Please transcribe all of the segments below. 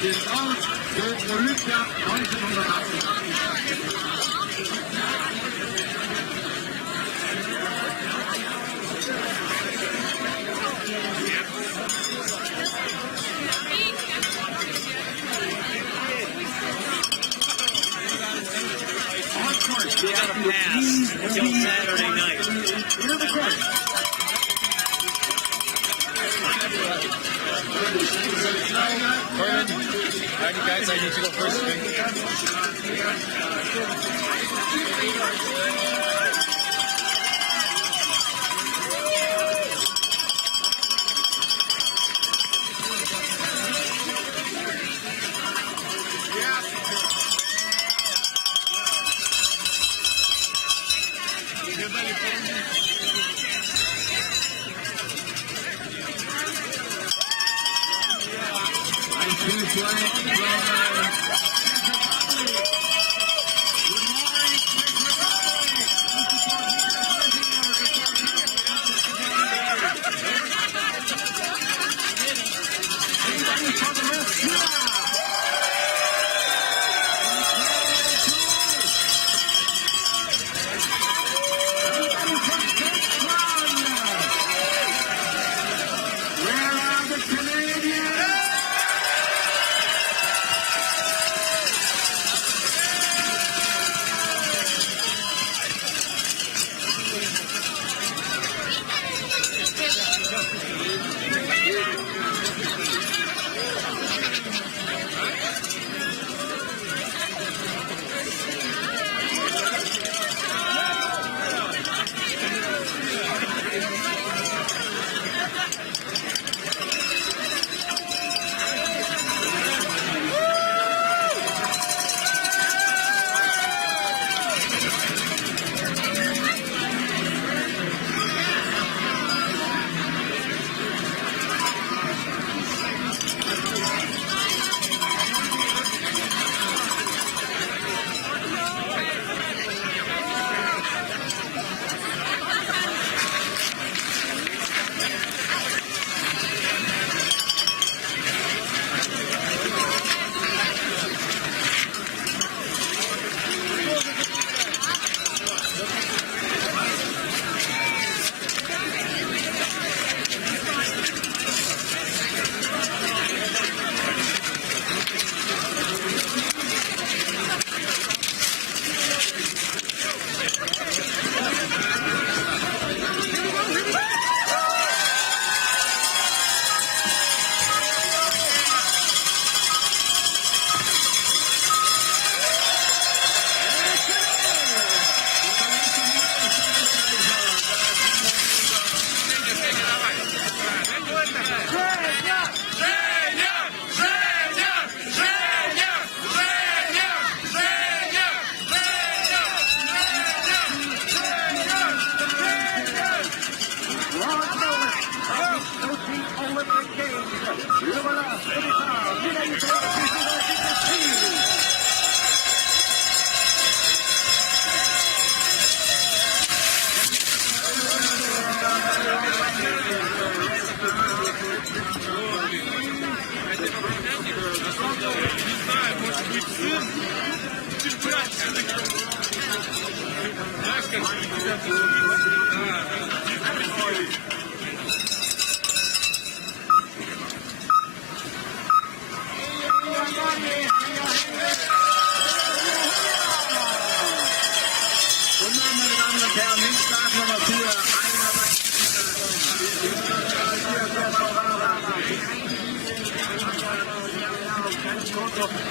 gilt aus für Olympia 1988. He got a pass until Saturday night. Herman, alrighty guys, I need to go first.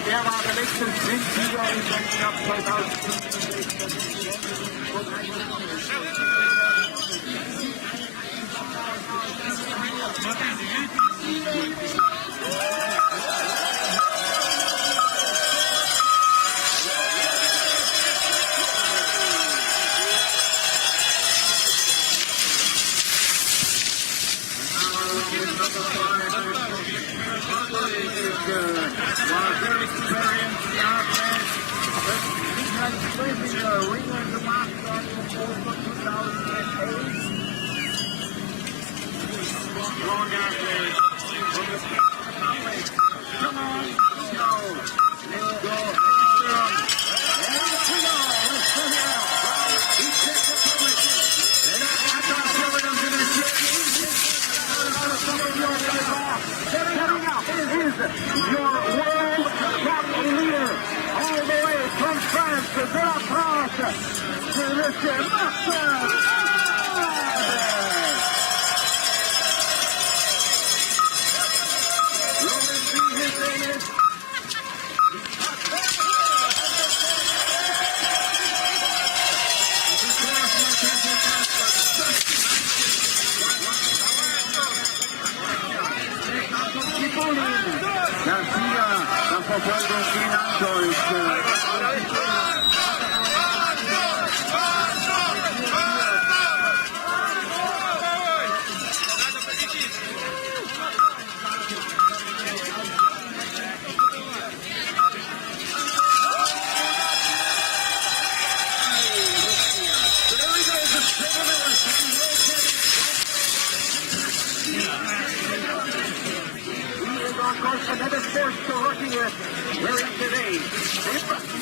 Er war der letzte Sieger im Weltcup 2000. Come on. your World Cup leader, all the way from France, de la France, c'est le Schempp. Another force to working with. We're in today. Number 7.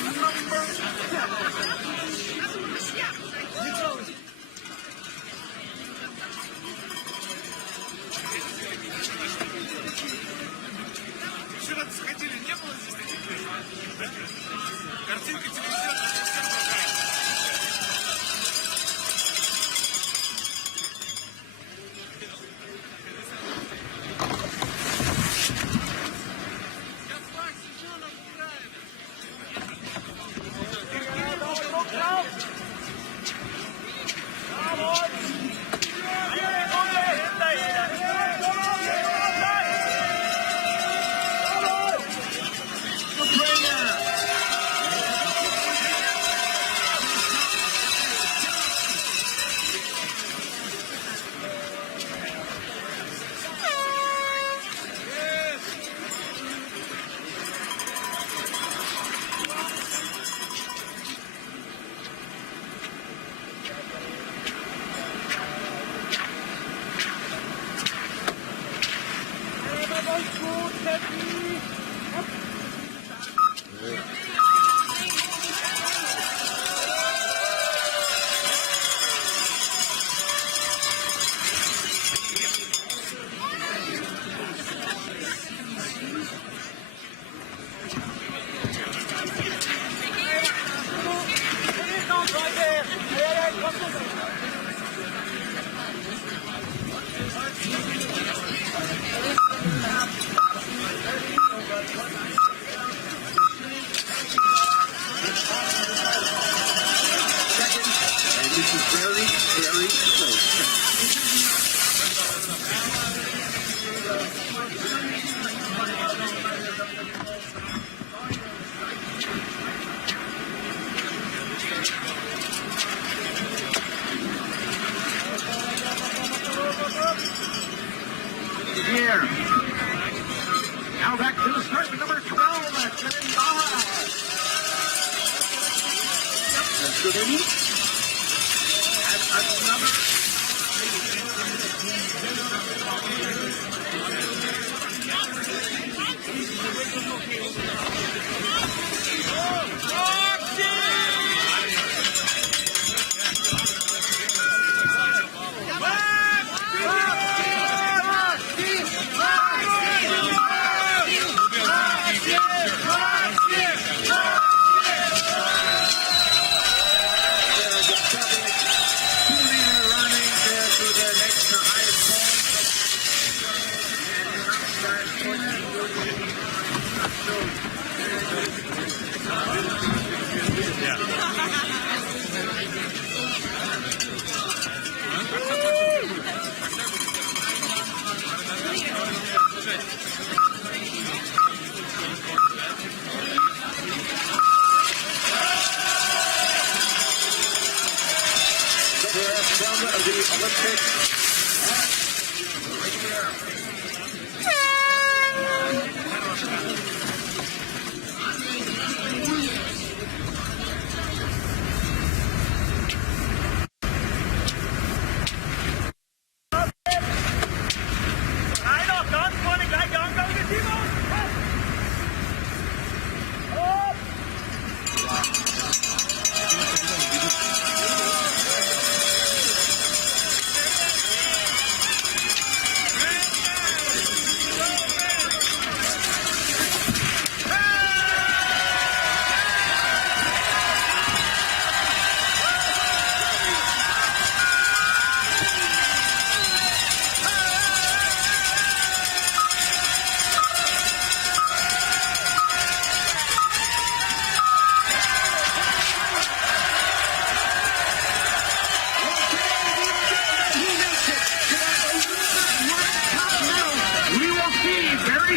Now back to the start, number 12, Shipulin. And another.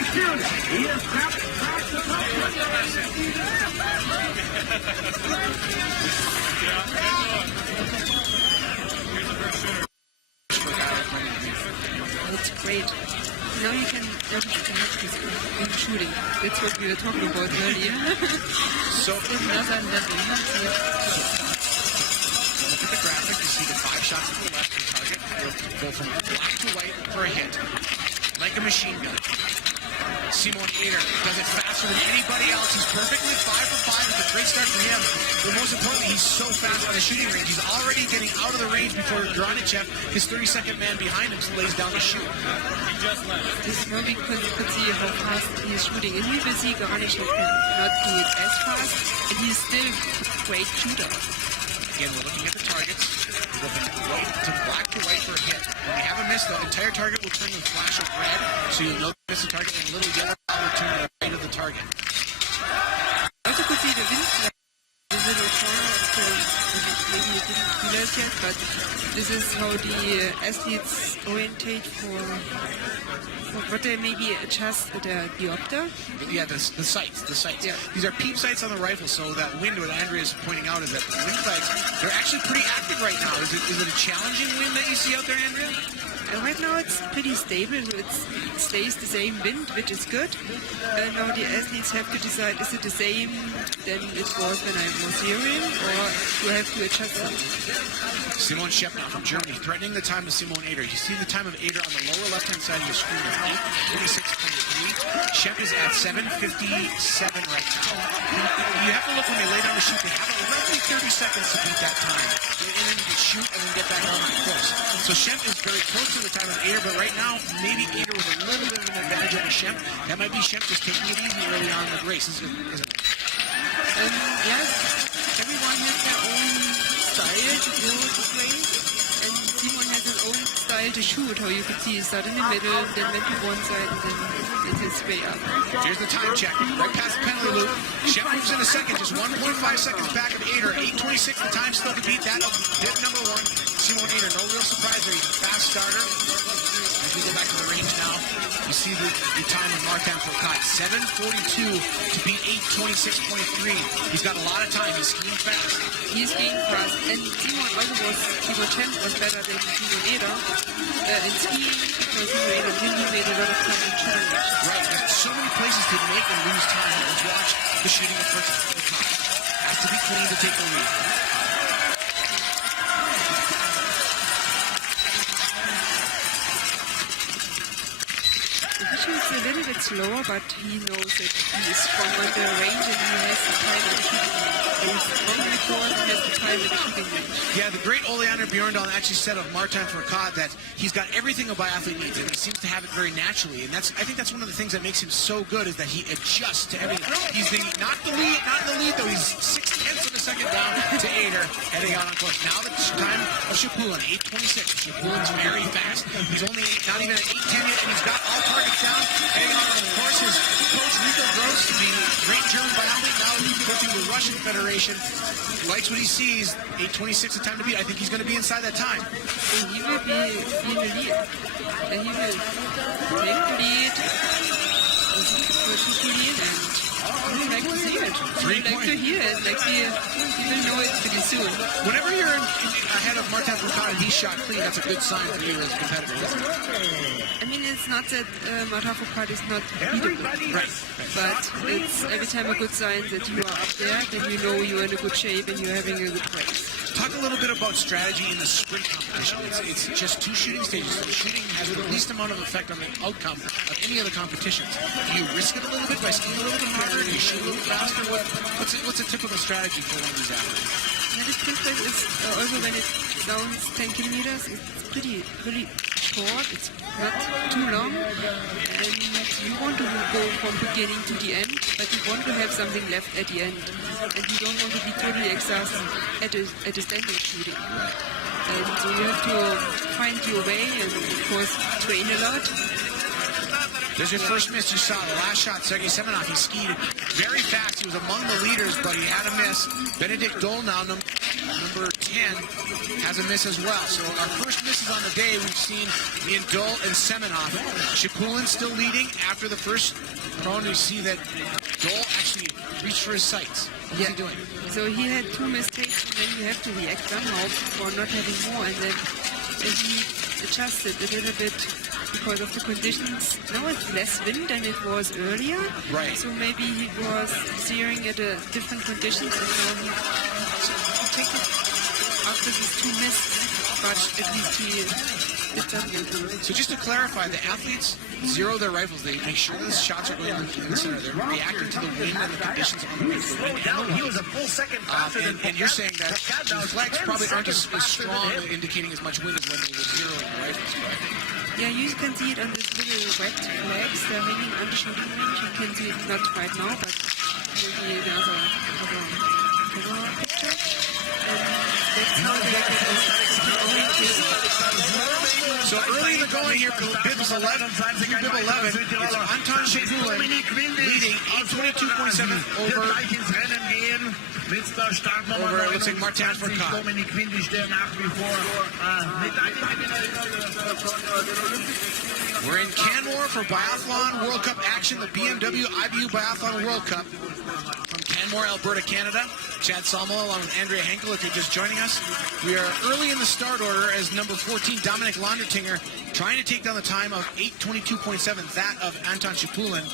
shoot. He is back to top. That's great. Now you can have this in shooting. That's what we were talking about earlier. So another level. look at the graphic. You see the 5 shots to the left of the target. Go from black to white for a hit. Like a machine gun. Simon Eder does it faster than anybody else. He's perfectly 5 for 5. It's a great start for him. But most importantly, he's so fast on the shooting range. He's already getting out of the range before Granichev, his 32nd man behind him, lays down the shoot. This is more because you could see how fast he is shooting. And you will see Granichev cannot do it as fast, and he's still a great shooter. Again, we're looking at the targets. We're looking at white to black to white for a hit. When we have a miss, the entire target will turn and flash of red, so you'll know miss the target, and a little yellow will turn to the right of the target. Also could see the wind flag, the little corner, so maybe you didn't do that yet, but this is how the athletes orientate for what they maybe adjust the diopter. Yeah, the sights. Yeah. These are peep sights on the rifle, so that wind, what Andrea is pointing out, is that the wind flags, they're actually pretty active right now. Is it a challenging wind that you see out there, Andrea? Right now it's pretty stable. It stays the same wind, which is good. Now the athletes have to decide, is it the same than it was when I was here, or do I have to adjust it? Simon Schempp now from Germany, threatening the time of Simon Eder. You see the time of Eder on the lower left-hand side of your screen is 8:46.3. Schempp is at 7:57 right now. You have to look when they lay down the shoot. They have roughly 30 seconds to beat that time. Get in and shoot and then get back on the course. So Schempp is very close to the time of Eder, but right now, maybe Eder with a little bit of an advantage over Schempp. That might be Schempp just taking it easy early on in the race, isn't it? Yes, everyone has their own style to go to race, and Simon has his own style to shoot. How you could see he started in the middle, then went to one side, and then it's his way up. Here's the time check. Right past the penalty loop. Schempp moves in a second, just 1.5 seconds back of Eder. 8:26, the time still to beat. That bit number 1. Simon Eder, no real surprise there. He's a fast starter. As we go back to the range now, you see the time of Martin Fourcade. 7:42 to beat 8:26.3. He's got a lot of time. He's skiing fast. He's skiing fast, and Schempp was better than Simon Eder in skiing, because Simon Eder really made a lot of time in shooting. Right, there's so many places to make and lose time. Let's watch the shooting of Fourcade. Has to be clean to take the lead. He shoots a little bit slower, but he knows that he is strong on the range and he has the time at the shooting range. He's strong in the court and he has the time at the shooting range. Yeah, the great Oleander Bjorndal actually said of Martin Fourcade that he's got everything a biathlete needs, and he seems to have it very naturally. And I think that's one of the things that makes him so good, is that he adjusts to everything. He's not in the lead though. He's 6/10 of a second down to Eder, heading out on course. Now the time of Shipulin, 8:26. Shipulin's very fast. He's only not even at 8:10 yet, and he's got all targets down, heading out on course. His coach Rico Gross, the great German biathlete, now he's coaching the Russian Federation. He likes what he sees. 8:26 the time to beat. I think he's going to be inside that time. And he will be in the lead. And he will take the lead for Shipulin, and we like to see it. We like to hear it. Like we will know it pretty soon. Whenever you're ahead of Martin Fourcade and he's shot clean, that's a good sign for you as a competitor, isn't it? I mean, it's not that Martin Fourcade is not beatable. Right. But it's every time a good sign that you are up there, that you know you're in a good shape and you're having a good race. Talk a little bit about strategy in the sprint competition. It's just 2 shooting stages, so the shooting has the least amount of effect on the outcome of any of the competitions. Do you risk it a little bit by skiing a little bit harder? Do you shoot a little faster? What's a typical strategy for one of these athletes? Yeah, the sprint race is also when it sounds 10 kilometers, it's really short, it's not too long, and you want to go from beginning to the end, but you want to have something left at the end, and you don't want to be totally exhausted at a standing shooting. And so you have to find your way and, of course, train a lot. There's your first miss. You saw the last shot, Sergei Semenov. He skied very fast. He was among the leaders, but he had a miss. Benedict Doll now, number 10, has a miss as well. So our first misses on the day we've seen in Dole and Semenov. Shipulin still leading after the first prone. You see that Dole actually reached for his sights. What's he doing? So he had 2 mistakes, and then you have to react somehow for not having more, and then he adjusted a little bit because of the conditions. Now it's less wind than it was earlier. Right. So maybe he was steering at a different conditions, and now he took it after these 2 misses, but at least he did something. So just to clarify, the athletes zero their rifles. They make sure the shots are going in the center. They're reacting to the wind and the conditions on the wind. He was a full second faster than and you're saying that the flags probably aren't as strong, indicating as much wind as when they were zeroing the rifles. Yeah, you can see it on this little red flags. They're hanging on the shooting range. You can see it not right now, but maybe another picture. That's how the record is. So early in the going here for Bibs 11, Bib 11, it's Anton Shipulin leading 8:22.7 over, it looks like Martin Fourcade. We're in Canmore for Biathlon World Cup action, the BMW IBU Biathlon World Cup from Canmore, Alberta, Canada. Chad Salmo along with Andrea Henkel, if you're just joining us. We are early in the start order as number 14, Dominik Landertinger, trying to take down the time of 8:22.7, that of Anton Shipulin.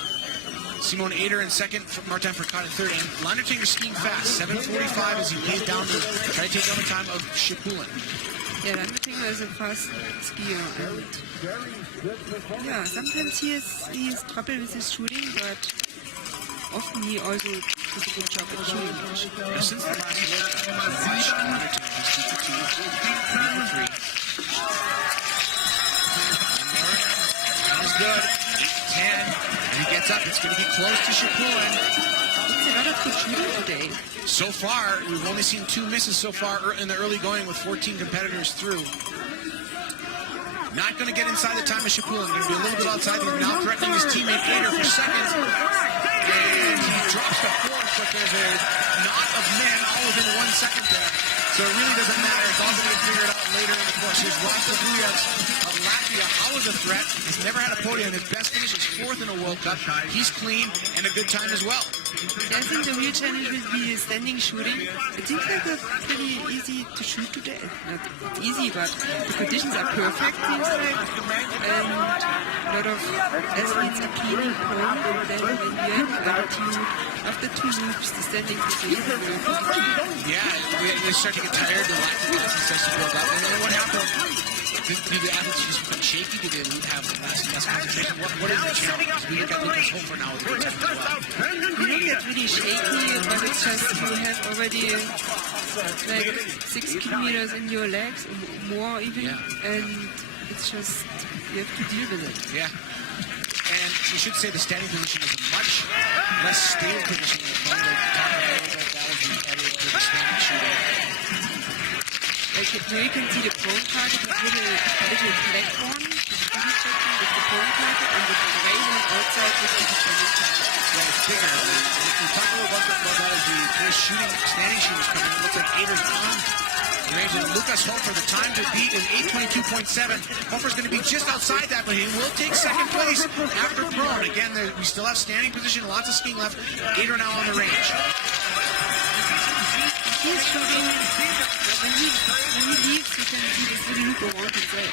Simon Eder in second, Martin Fourcade in third, and Landertinger skiing fast, 7:45 as he lays down to try to take down the time of Shipulin. Yeah, Landertinger is a fast skier, and yeah, sometimes he has trouble with his shooting, but often he also does a good job at shooting. Since the last World Cup, Landertinger is 2-for-2, 3-for-3. That was good. 8-10, and he gets up. It's going to be close to Shipulin. It's a lot of good shooting today. So far, we've only seen 2 misses so far in the early going with 14 competitors through. Not going to get inside the time of Shipulin. Going to be a little bit outside. He's now threatening his teammate Eder for second. And he drops the fourth, but there's a knot of men all within 1 second there. So it really doesn't matter. It's all going to get figured out later in the course. Here's Rostas of Latvia. How is a threat? He's never had a podium. His best finish is 4th in a World Cup. He's clean and a good time as well. I think the real challenge will be standing shooting. It seems like it's pretty easy to shoot today. Not easy, but the conditions are perfect, seems like. And a lot of athletes are cleaning home. And then when you have altitude, after 2 loops, the standing position will be Yeah, they start to get tired. The lack of consistency starts to build up. And then what happened? Do the athletes just become shaky? Do they have less concentration? What is the challenge? We look at Lucas Hofer now with the as well. You don't get really shaky, but it's just you have already like 6 kilometers in your legs, more even, and it's just you have to deal with it. Yeah. And you should say the standing position is a much less stable position than the front. They're talking about that as the standing shooting. Like here you can see the prone target with little black one, with the prone target, and the gray one outside with the defending target. Yeah, it's bigger. We talked a little about that as the first shooting, standing shooters coming in. It looks like Eder's on range. And Lucas Hofer, the time to beat is 8:22.7. Hofer's going to be just outside that, but he will take second place after prone. Again, we still have standing position, lots of skiing left. Eder now on the range. He's shooting. When he leaves, you can see this little loop around his leg.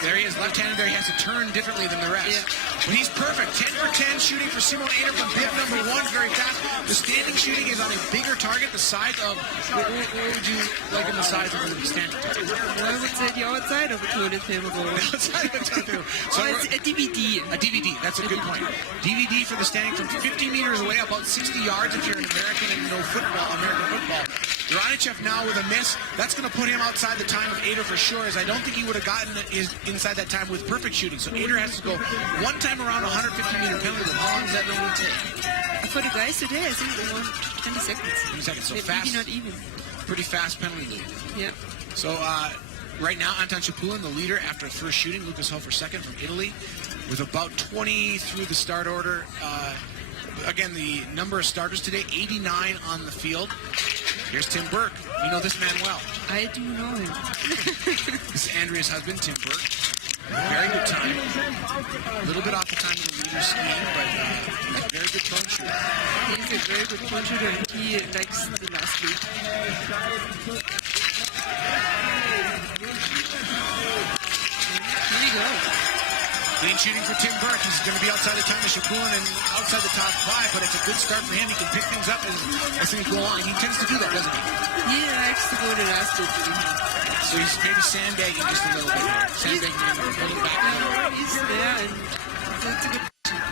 There he is, left-handed there. He has to turn differently than the rest. Yeah. But he's perfect. 10 for 10 shooting for Simon Eder from bib number 1, very fast. The standing shooting is on a bigger target, the size of, what would you like in the size of the standing target? I would say the outside of a toilet paper bowl. Outside of a toilet paper. So it's a DVD. A DVD, that's a good point. DVD for the standing from 50 meters away, about 60 yards if you're an American and know football, American football. Ranichev now with a miss. That's going to put him outside the time of Eder for sure, as I don't think he would have gotten inside that time with perfect shooting. So Eder has to go one time around 150-meter penalty. How long does that normally take? For the guys today, I think around 20 seconds. 20 seconds, so maybe fast. Not even. Pretty fast penalty loop. Yeah. So right now, Anton Shipulin, the leader after first shooting. Lucas Hofer second from Italy, with about 20 through the start order. Again, the number of starters today, 89 on the field. Here's Tim Burke. You know this man well. I do know him. This is Andrea's husband, Tim Burke. Very good time. A little bit off the time of the leader skiing, but very good cone shooter. He's a very good cone shooter, and he likes the last lead. Here we go. Clean shooting for Tim Burke. He's going to be outside the time of Shipulin and outside the top 5, but it's a good start for him. He can pick things up as things go along. He tends to do that, doesn't he? He likes to go the last bit. So he's maybe sandbagging just a little bit here. Sandbagging and pulling back. He's there, and that's a good question.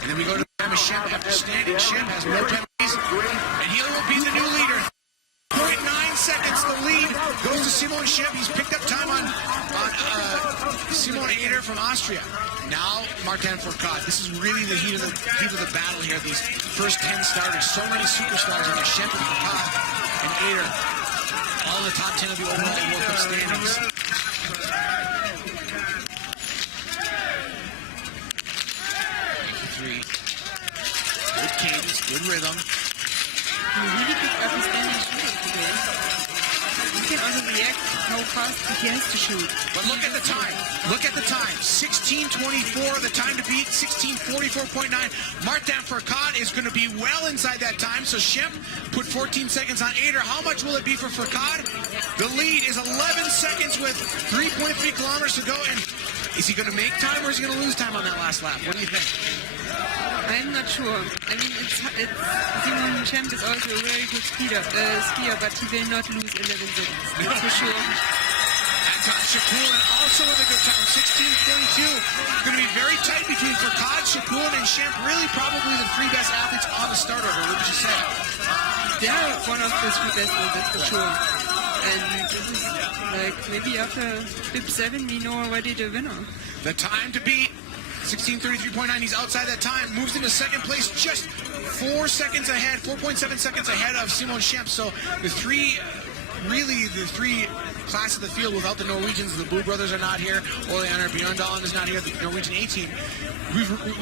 And then we go to Schempp after standing. Schempp has no penalties, and he will be the new leader. 0.9 seconds, the lead goes to Simon Schempp. He's picked up time on Simon Eder from Austria. Now Martin Fourcade. This is really the heat of the battle here. These first 10 starters. So many superstars in there. Schempp and Fourcade and Eder. All the top 10 of the overall World Cup standings. Three. Good cadence, good rhythm. He really picked up his standing shooting today. You can also react how fast he has to shoot. But look at the time. Look at the time. 16:24, the time to beat. 16:44.9. Martin Fourcade is going to be well inside that time. So Schempp put 14 seconds on Eder. How much will it be for Fourcade? The lead is 11 seconds with 3.3 kilometers to go. And is he going to make time or is he going to lose time on that last lap? What do you think? I'm not sure. I mean, Simon Schempp is also a very good skier, but he will not lose 11 seconds. That's for sure. Anton Shipulin also with a good time, 16:22. Going to be very tight between Fourcade, Shipulin, and Schempp. Really, probably the 3 best athletes on the start order. What would you say? They are one of the 3 best ones, that's for sure. And this is like maybe after Bib 7, we know already the winner. The time to beat. 16:33.9, he's outside that time, moves into second place, just 4 seconds ahead, 4.7 seconds ahead of Simon Schempp. So the three class of the field without the Norwegians, the Blue Brothers are not here, Ole Einar Bjørndalen is not here, the Norwegian A team.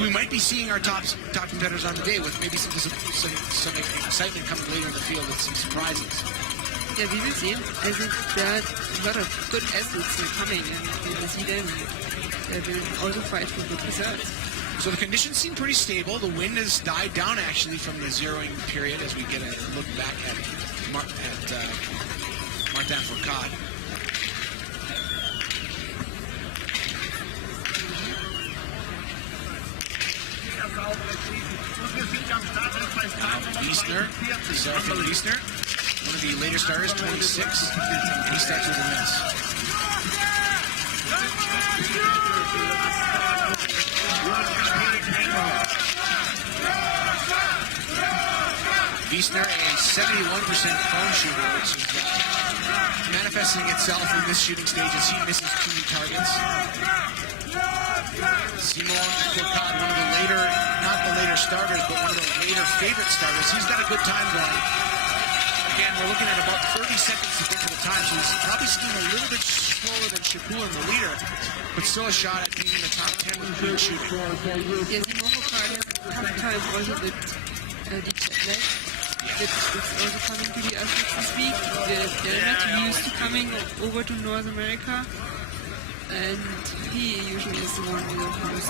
We might be seeing our top competitors on the day with maybe some excitement coming later in the field with some surprises. Yeah, we will see. I think there are a lot of good athletes coming, and we will see them. They will also fight for good results. So the conditions seem pretty stable. The wind has died down actually from the zeroing period as we get a look back at Martin Fourcade. Wiesner, one of the later starters, 26, and he starts with a miss. Wiesner, a 71% cone shooter, which is manifesting itself in this shooting stage as he misses 2 targets. Simon Fourcade, one of the later, not the later starters, but one of the later favorite starters. He's got a good time going. Again, we're looking at about 30 seconds to get to the time, so he's probably skiing a little bit slower than Shipulin, the leader, but still a shot at being in the top 10 with good shooting. Yes, Simon Fourcade has time also with the jet lag. It's also coming to the athletes this week. They're not used to coming over to North America, and he usually is the one with the most.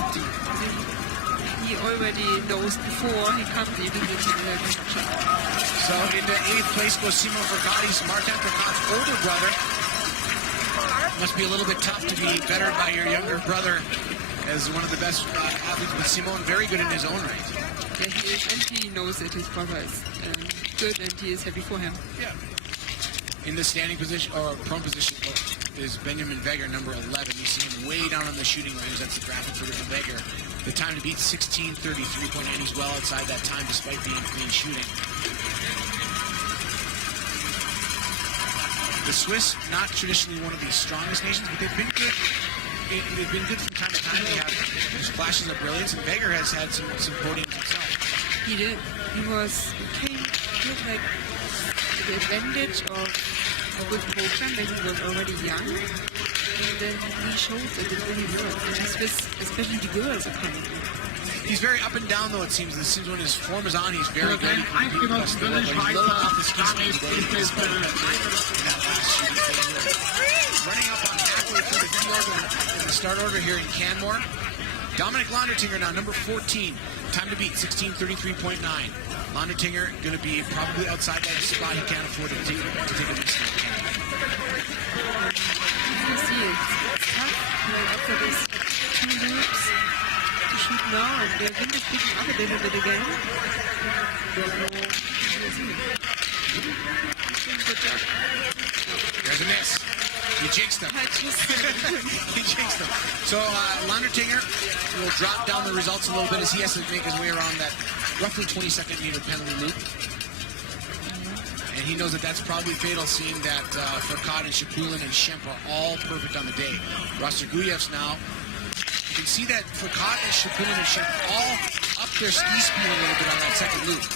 He already knows before he comes even to the jet lag. So into 8th place goes Simon Fourcade, Martin Fourcade's older brother. Must be a little bit tough to be bettered by your younger brother as one of the best athletes, but Simon very good in his own right. Yeah, he is, and he knows that his brother is good, and he is happy for him. Yeah. In the standing position, or prone position, is Benjamin Vegger, number 11. You see him way down on the shooting range. That's the graphic for Vegger. The time to beat 16:33.9. He's well outside that time despite being clean shooting. The Swiss, not traditionally one of the strongest nations, but they've been good. They've been good from time to time. They have flashes of brilliance, and Vegger has had some podiums himself. He did. He came with like the advantage of a good program when he was already young. then he shows that it really works. And he's with, especially the girls are coming in. He's very up and down, though, it seems. It seems when his form is on, he's very good. He can beat the rest of the world, but he's a little off the ski speed today. Running up on halfway through the field in the start order here in Canmore. Dominik Landertinger now, number 14. Time to beat, 16:33.9. Landertinger going to be probably outside that spot. He can't afford to take a mistake. You see it's tough, like after these 2 loops to shoot now, and the wind is picking up a little bit again. Good job. There's a miss. You jinxed him. He jinxed him. So Landertinger will drop down the results a little bit as he has to make his way around that roughly 22nd meter penalty loop. And he knows that that's probably fatal, seeing that Fourcade and Shipulin and Schempp are all perfect on the day. Rostarguyev's now. You can see that Fourcade and Shipulin and Schempp all up their ski speed a little bit on that second loop.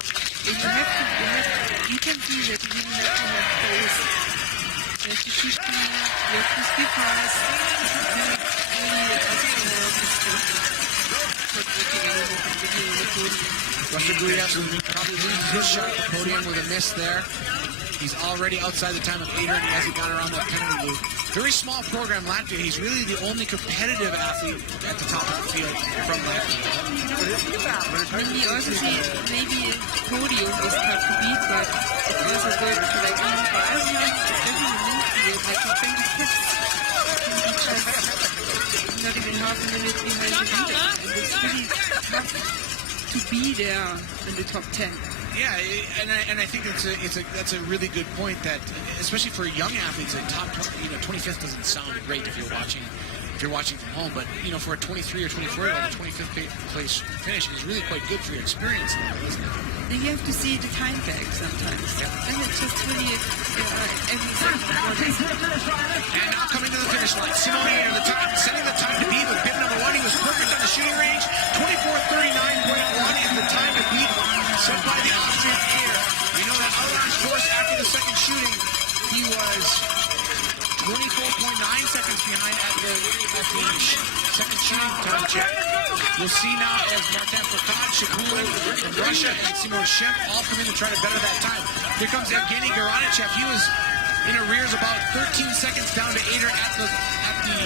You can see that you even have to have both. You have to shoot clean, you have to speed fast. Rostarguyev probably loses his shot at the podium with a miss there. He's already outside the time of Eder, and he hasn't got around that penalty loop. Very small program, Latvia. He's really the only competitive athlete at the top of the field from Latvia. And we also see maybe a podium is hard to beat, but it's also good to like even for us, every minute field, like the 25th, not even half a minute behind the leader. And it's really tough to be there in the top 10. Yeah, and I think that's a really good point, that especially for young athletes, a top 25th doesn't sound great if you're watching from home, but for a 23 or 24-year-old, a 25th place finish is really quite good for your experience level, isn't it? Then you have to see the time back sometimes. Yeah. And it's just really everything. And now coming to the finish line, Simon Eder, setting the time to beat with bib number 1. He was perfect on the shooting range. 24:39.1 is the time to beat, set by the Austrian skier. We know that Austrians force after the second shooting, he was 24.9 seconds behind at the second shooting time check. We'll see now as Martin Fourcade, Shipulin from Russia, and Simon Schempp all come in to try to better that time. Here comes Evgeny Garanichev. He was in arrears about 13 seconds down to Eder at the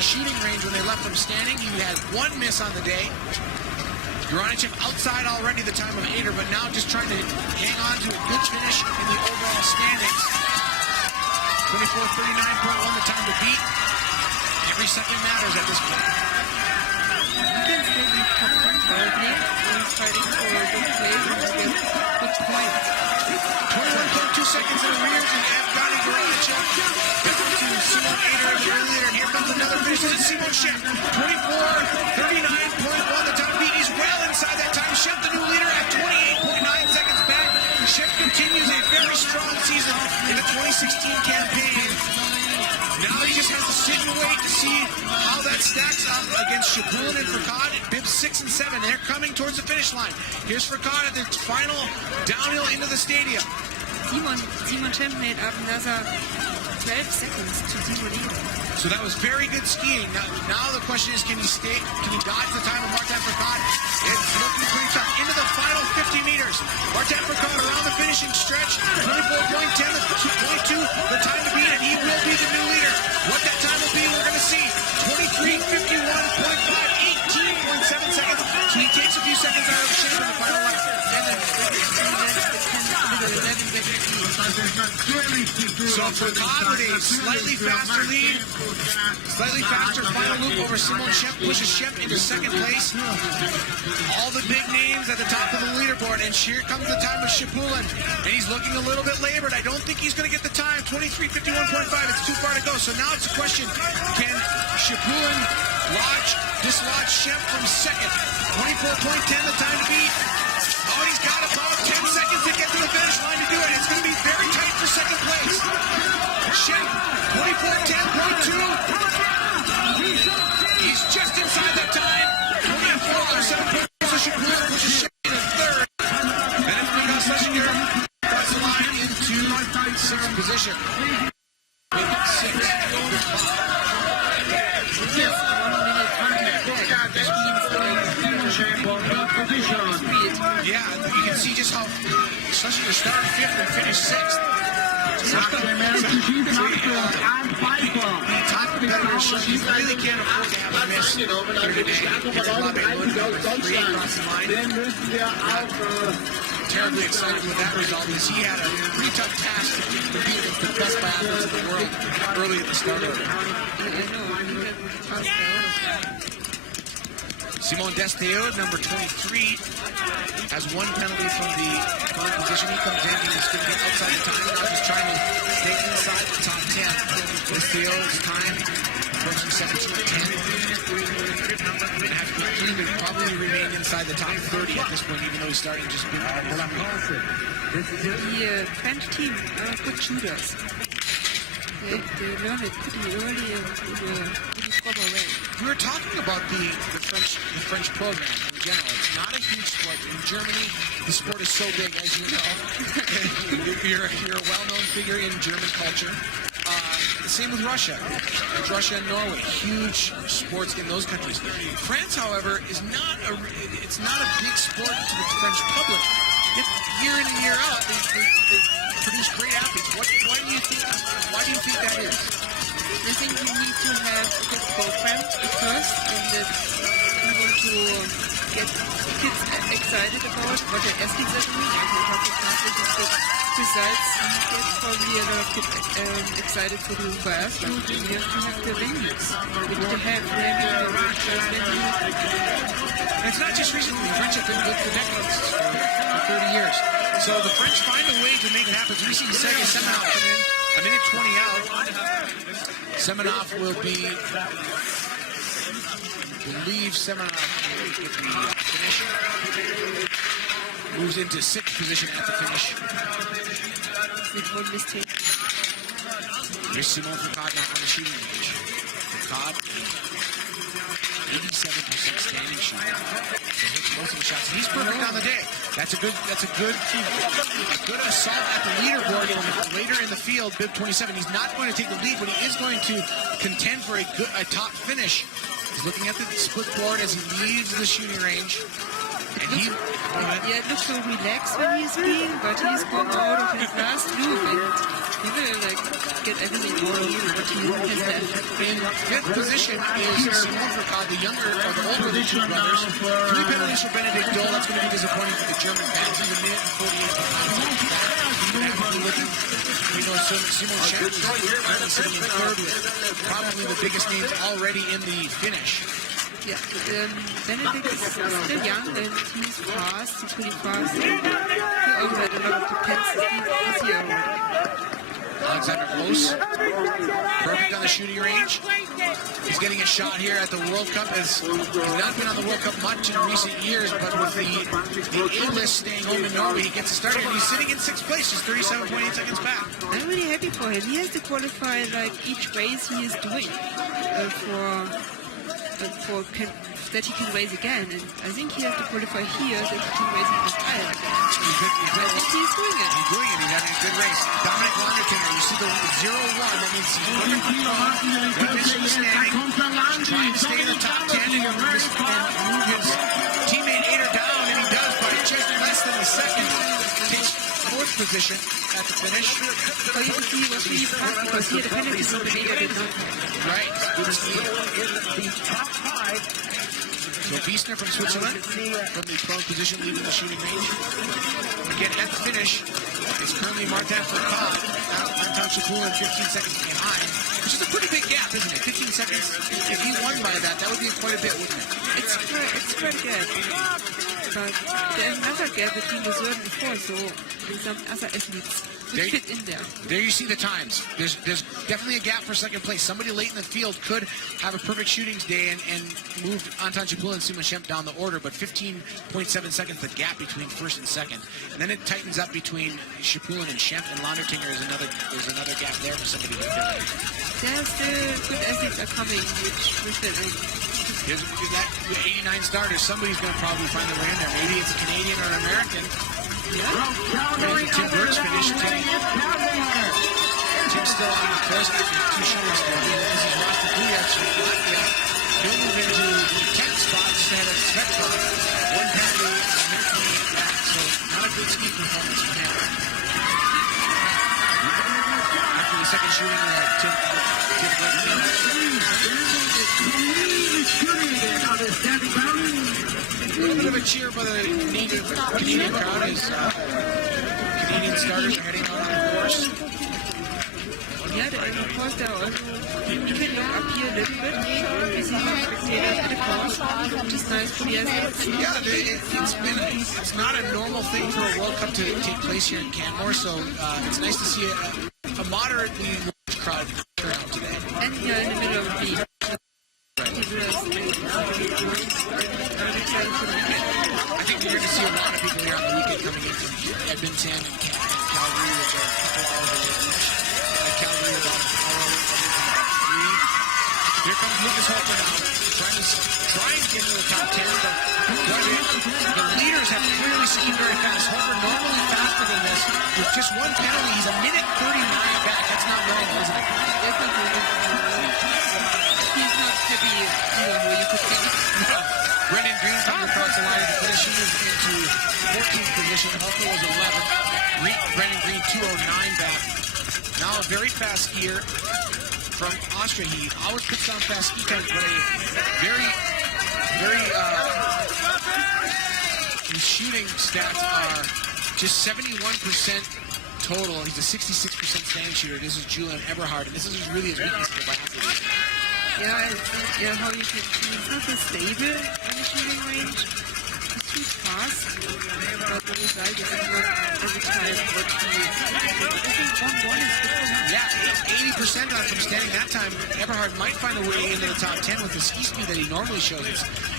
shooting range when they left him standing. He had 1 miss on the day. Garanichev outside already the time of Eder, but now just trying to hang on to a good finish in the overall standings. 24:39.1 the time to beat. Every second matters at this point. You can still be top 1 probably when fighting for a good place and get good points. 21.2 seconds in arrears, and Evgeny Garanichev down to Simon Eder as the early leader. And here comes another finish. This is Simon Schempp. 24:39.1 the time to beat. He's well inside that time. Schempp, the new leader, at 28.9 seconds back. Schempp continues a very strong season in the 2016 campaign. Now he just has to sit and wait to see how that stacks up against Shipulin and Fourcade. Bibs 6 and 7. They're coming towards the finish line. Here's Fourcade at the final downhill into the stadium. Simon Schempp made up another 12 seconds to Simon Eder. So that was very good skiing. Now the question is, can he dodge the time of Martin Fourcade? It's looking pretty tough. Into the final 50 meters. Martin Fourcade around the finishing stretch. 24.10, 22, the time to beat, and he will be the new leader. What that time will be, we're going to see. 23:51.5, 18.7 seconds. So he takes a few seconds out of the shape in the final lap. So Fourcade with a slightly faster lead, slightly faster final loop over Simon Schempp, pushes Schempp into second place. All the big names at the top of the leaderboard, and here comes the time of Shipulin, and he's looking a little bit labored. I don't think he's going to get the time. 23:51.5, it's too far to go. So now it's a question, can Shipulin dislodge Schempp from second? 24.10 the time to beat. Oh, he's got about 10 seconds to get to the finish line to do it. It's going to be very tight for second place. Schempp, 24:10.2. He's just inside that time. 24:07 points to Shipulin, which is Schempp in third. And it's Dominik Landertinger across the line into sixth position. Maybe 6. speed. Yeah, you can see just how, especially to start 5th and finish 6th. Top competitors show you really can't afford to have a miss here today. Terribly excited with that result, as he had a pretty tough task to compete with the best biathletes in the world early at the start of it. Simon Eder, number 23, has 1 penalty from the prone position. He comes in and he's going to get outside the time. Now he's trying to stay inside the top 10. Eder's time approaching 17:10. And have to probably remain inside the top 30 at this point, even though he's starting just being The French team are good shooters. They learn it pretty early and in a proper way. We were talking about the French program in general. It's not a huge sport. In Germany, the sport is so big, as you know. you're a well-known figure in German culture. The same with Russia. Russia and Norway, huge sports in those countries. France, however, is not a big sport to the French public. Year in and year out, they produce great athletes. Why do you think that is? I think we need to have a good program at first, and that we want to get kids excited about what the athletes are doing. And we have to accomplish good results, and get probably a lot of kids excited to do biathlon. And we have to have the venues. We need to have venues. It's not just recently. The French have been good for decades, for 30 years. So the French find a way to make it happen. We see Sergei Semenov come in, a minute 20 out. Semenov will be, I believe Semenov finish. Moves into 6th position at the finish. With one mistake. Here's Simon Fourcade now on the shooting range. Fourcade, 87% standing shot. So hits most of the shots. He's perfect on the day. That's a good assault at the leaderboard later in the field. Bib 27. He's not going to take the lead, but he is going to contend for a top finish. He's looking at the split board as he leaves the shooting range. And he it looks so relaxed when he's skiing, but he's come out of his last loop and he will get everything out of what he has left. In 5th position is Simon Fourcade, the younger or the older of the two brothers. 3 penalties for Benedict Doll. That's going to be disappointing for the German fans. He's a minute and 48 behind. We know Simon Schempp is sitting in 3rd with probably the biggest names already in the finish. Yeah, Benedict is still young and he's fast, he's pretty fast. He also had a lot of potential this year already. Alexander Close, perfect on the shooting range. He's getting a shot here at the World Cup, as he's not been on the World Cup much in recent years, but with the A-list staying home in Norway, he gets a start here, and he's sitting in 6th place, just 37.8 seconds back. I'm really happy for him. He has to qualify each race he is doing that he can race again, and I think he has to qualify here that he can race in Australia again. I think he's doing it. He's doing it. He's having a good race. Dominik Landertinger, you see the 0-1. That means he's good standing, trying to stay in the top 10 and move his teammate Eder down, and he does by just less than a second. Takes 4th position at the finish. So you can see what he's fast because he had a penalty, so the Eder did not. Right. Good to see. So Wiesner from Switzerland, from the prone position, leaving the shooting range. Again, at the finish, it's currently Martin Fourcade. Anton Shipulin 15 seconds behind, which is a pretty big gap, isn't it? 15 seconds. If he won by that, that would be quite a bit, wouldn't it? It's quite a gap. But there's another gap between the 3rd and 4th, so some other athletes could fit in there. There you see the times. There's definitely a gap for 2nd place. Somebody late in the field could have a perfect shooting day and move Anton Shipulin and Simon Schempp down the order, but 15.7 seconds the gap between 1st and 2nd. And then it tightens up between Shipulin and Schempp, and Landertinger there's another gap there for somebody to fit in. There's the good athletes are coming, which fit in. Here's that 89 starters. Somebody's going to probably find their way in there. Maybe it's a Canadian or an American. Yeah. Tim Burke's finished. Tim's still on the course after 2 shooters. This is Rasta Kujac from Latvia. He'll move into the 10th spot, just ahead of Schempp. 1 penalty second shooting. A little bit of a cheer by the Canadian crowd as Canadian starters are heading on the course. Yeah, of course there are also even up here a little bit. We see spectators at the course, which is nice for the athletes. Yeah, it's not a normal thing for a World Cup to take place here in Canmore, so it's nice to see a moderately large crowd around today. And you're in the middle of the beach. I think you're going to see a lot of people here on the weekend coming in from Edmonton and Calgary, which are a couple hours away. Calgary about an hour away. Here comes Lucas Hofer now, trying to get into the top 10, but the leaders have clearly skied very fast. Hofer normally faster than this. With just one penalty, he's a minute 39 back. That's not normal, is it? That's not normal. He's not happy, where you could think. No. Brendan Green from the cross the line to finish. He moved into 14th position. Hofer was 11th. Brendan Green 209 back. Now a very fast skier from Austria. He always puts on fast ski times, but his shooting stats are just 71% total. He's a 66% standing shooter. This is Julian Eberhard, and this is really his weakness for biathlon. Yeah, how you can see it's not so stable in the shooting range. It's too fast, but the result is not every time what he I think 1-1 is good for him. Yeah, 80% on from standing that time. Eberhard might find a way into the top 10 with the ski speed that he normally shows.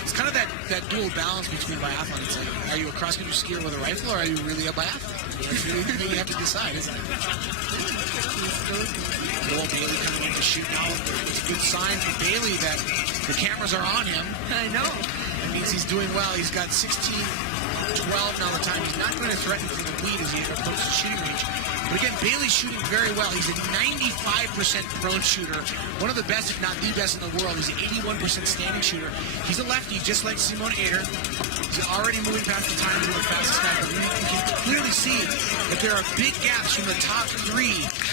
It's kind of that dual balance between biathlon. It's like, are you a cross-country skier with a rifle, or are you really a biathlon? That's really the thing you have to decide, isn't it? Noel Bailey coming in to shoot now. It's a good sign for Bailey that the cameras are on him. I know. That means he's doing well. He's got 16-12 now the time. He's not going to threaten for the lead as he approaches the shooting range. But again, Bailey's shooting very well. He's a 95% prone shooter. One of the best, if not the best in the world. He's an 81% standing shooter. He's a lefty, just like Simon Eder. He's already moving past the time to the fastest guy. But you can clearly see that there are big gaps from the top 3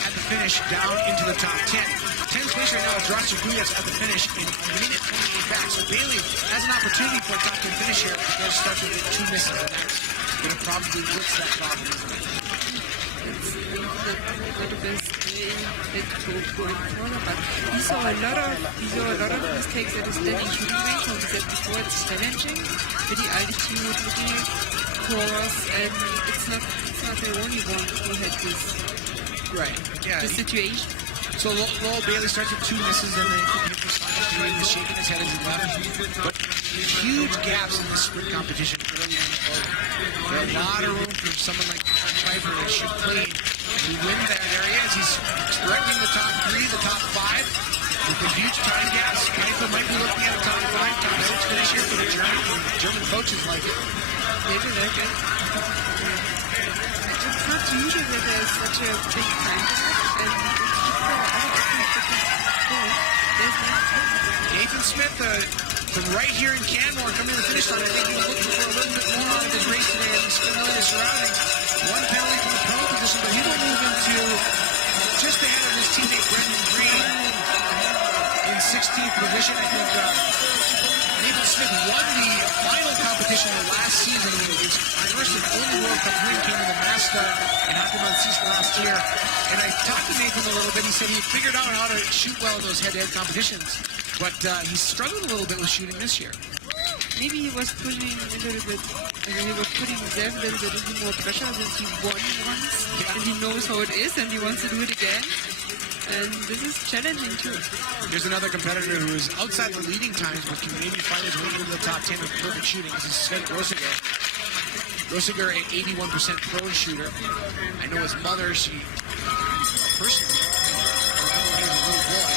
at the finish down into the top 10. 10th place right now is Ross Jaguyev's at the finish in a minute 28 back. So Bailey has an opportunity for a top 10 finish here. He starts with 2 misses, and that's going to probably blitz that problem, isn't it? Not the best head coach going forward, but he saw a lot of mistakes at the standing shooting range. As we said before, it's challenging with the altitude, looking at course, and it's not the only one who had this situation. So Lowell Bailey starts with 2 misses, and then Nicholas Landertinger is shaking his head as he left. But huge gaps in this sprint competition early in the quarter. There are a lot of room for someone like Piper to shoot clean. He wins that area as he's threatening the top 3, the top 5. With the huge time gaps, Piper might be looking at a top 5, top 6 finish here for the German coaches like it. Maybe like it. It's not usual that there's such a big time gap, and Nathan Smith from right here in Canmore coming to the finish line. I think he was looking for a little bit more out of his race today, and he's familiar with the surroundings. One penalty from the pole position, but he will move into just ahead of his teammate Brendan Green in 16th position. I think Nathan Smith won the final competition of last season. His first and only World Cup win came in the Master in Hackleman-Seast last year. And I talked to Nathan a little bit. He said he figured out how to shoot well in those head-to-head competitions, but he struggled a little bit with shooting this year. Maybe he was putting a little bit, he was putting himself a little bit into more pressure since he won once, and he knows how it is, and he wants to do it again. And this is challenging too. There's another competitor who is outside the leading times, but can maybe find his way into the top 10 with perfect shooting. This is Sven Rosiger. Rosiger, an 81% pro shooter. I know his mother, she personally, when he was a little boy,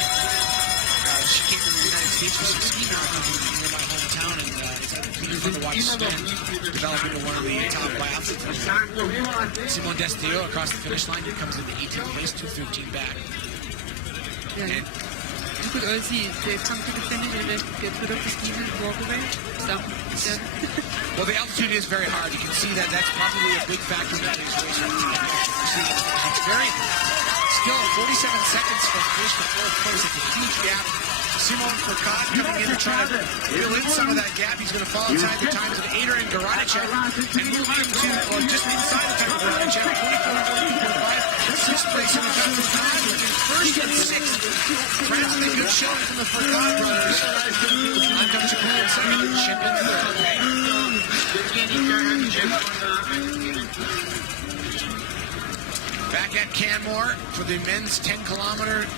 she came to the United States for some ski mountains near my hometown, and it's really fun to watch Sven develop into one of the top biathletes. Simon Destillo across the finish line. He comes into 18th place, 2:13 back. Yeah. And you could all see they come to the finish and then get rid of the ski and walk away. Well, the altitude is very hard. You can see that that's probably a big factor in this race. It's very still 47 seconds from first to fourth place. It's a huge gap. Simon Fourcade coming in to try to fill in some of that gap. He's going to fall inside the times of Eder and Garanchev and move into, or just inside the time of Garanchev, 24-42.5. Sixth place in the time of time. First and sixth. France with a good showing from the Fourcade brothers. Anton Shipulin second, Schempp in third. Back at Canmore for the men's 10-kilometer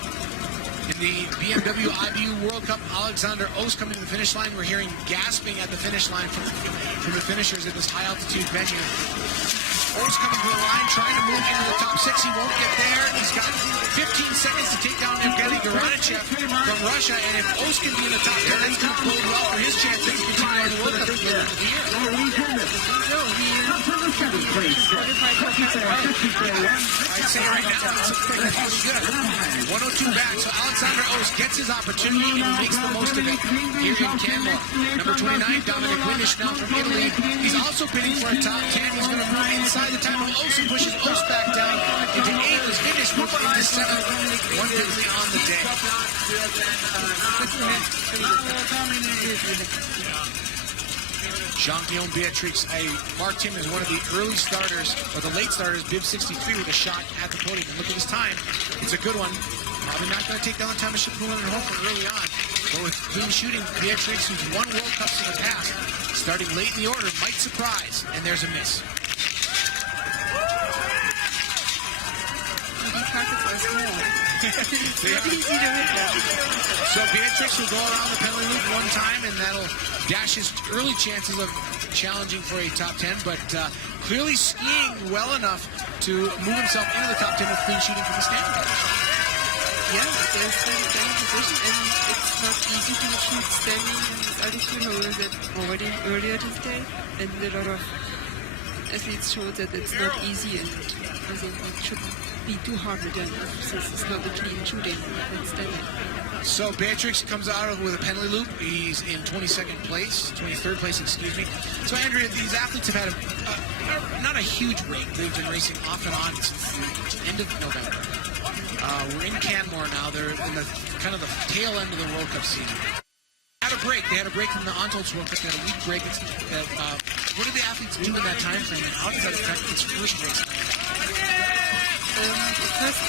in the BMW IBU World Cup. Alexander Ost coming to the finish line. We're hearing gasping at the finish line from the finishers at this high-altitude venue. Ost coming to the line, trying to move into the top 6. He won't get there. He's got 15 seconds to take down Evgeny Garanchev from Russia, and if Ost can be in the top 10, that's going to bode well for his chances to continue on the World Cup for the year. I'd say right now it's pretty good. 102 back, so Alexander Ost gets his opportunity and he makes the most of it here in Canmore. Number 29, Dominik Landertinger now from Italy. He's also bidding for a top 10. He's going to move inside the time of Ost and pushes Ost back down into 8th. His finish moving into 7th. Wonderfully on the day. Jean-Guillaume Beatrix, I marked him as one of the early starters, or the late starters, bib 63 with a shot at the podium. And look at his time. It's a good one. Probably not going to take down the time of Shipulin and Hofer early on. But with clean shooting, Beatrix, who's won World Cups in the past, starting late in the order, might surprise. And there's a miss. So Beatrix will go around the penalty loop one time, and that'll dash his early chances of challenging for a top 10, but clearly skiing well enough to move himself into the top 10 with clean shooting from the standing. Yeah, there's still a standing position, and it's not easy to shoot standing in this altitude. However, that already earlier this day, and a lot of athletes showed that it's not easy, and I think it shouldn't be too hard with them, since it's not a clean shooting and standing. So Beatrix comes out with a penalty loop. He's in 23rd place, excuse me. So Andrea, these athletes have had not a huge break. They've been racing off and on since the end of November. We're in Canmore now. They're in the kind of the tail end of the World Cup season. Had a break. They had a break from the Anton's World Cup. They had a week break. What did the athletes do in that time frame? And how does that affect its first race? Because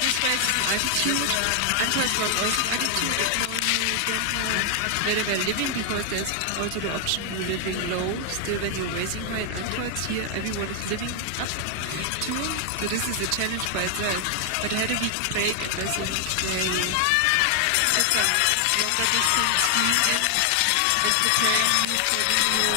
this race is an altitude. Anton was also altitude. It's now you don't know where they were living, because there's also the option you living low still when you're racing high. And Anton's here, everyone is living up to. So this is a challenge by itself. But I had a week break, and I think they had some longer distance skiing in and preparing you for the new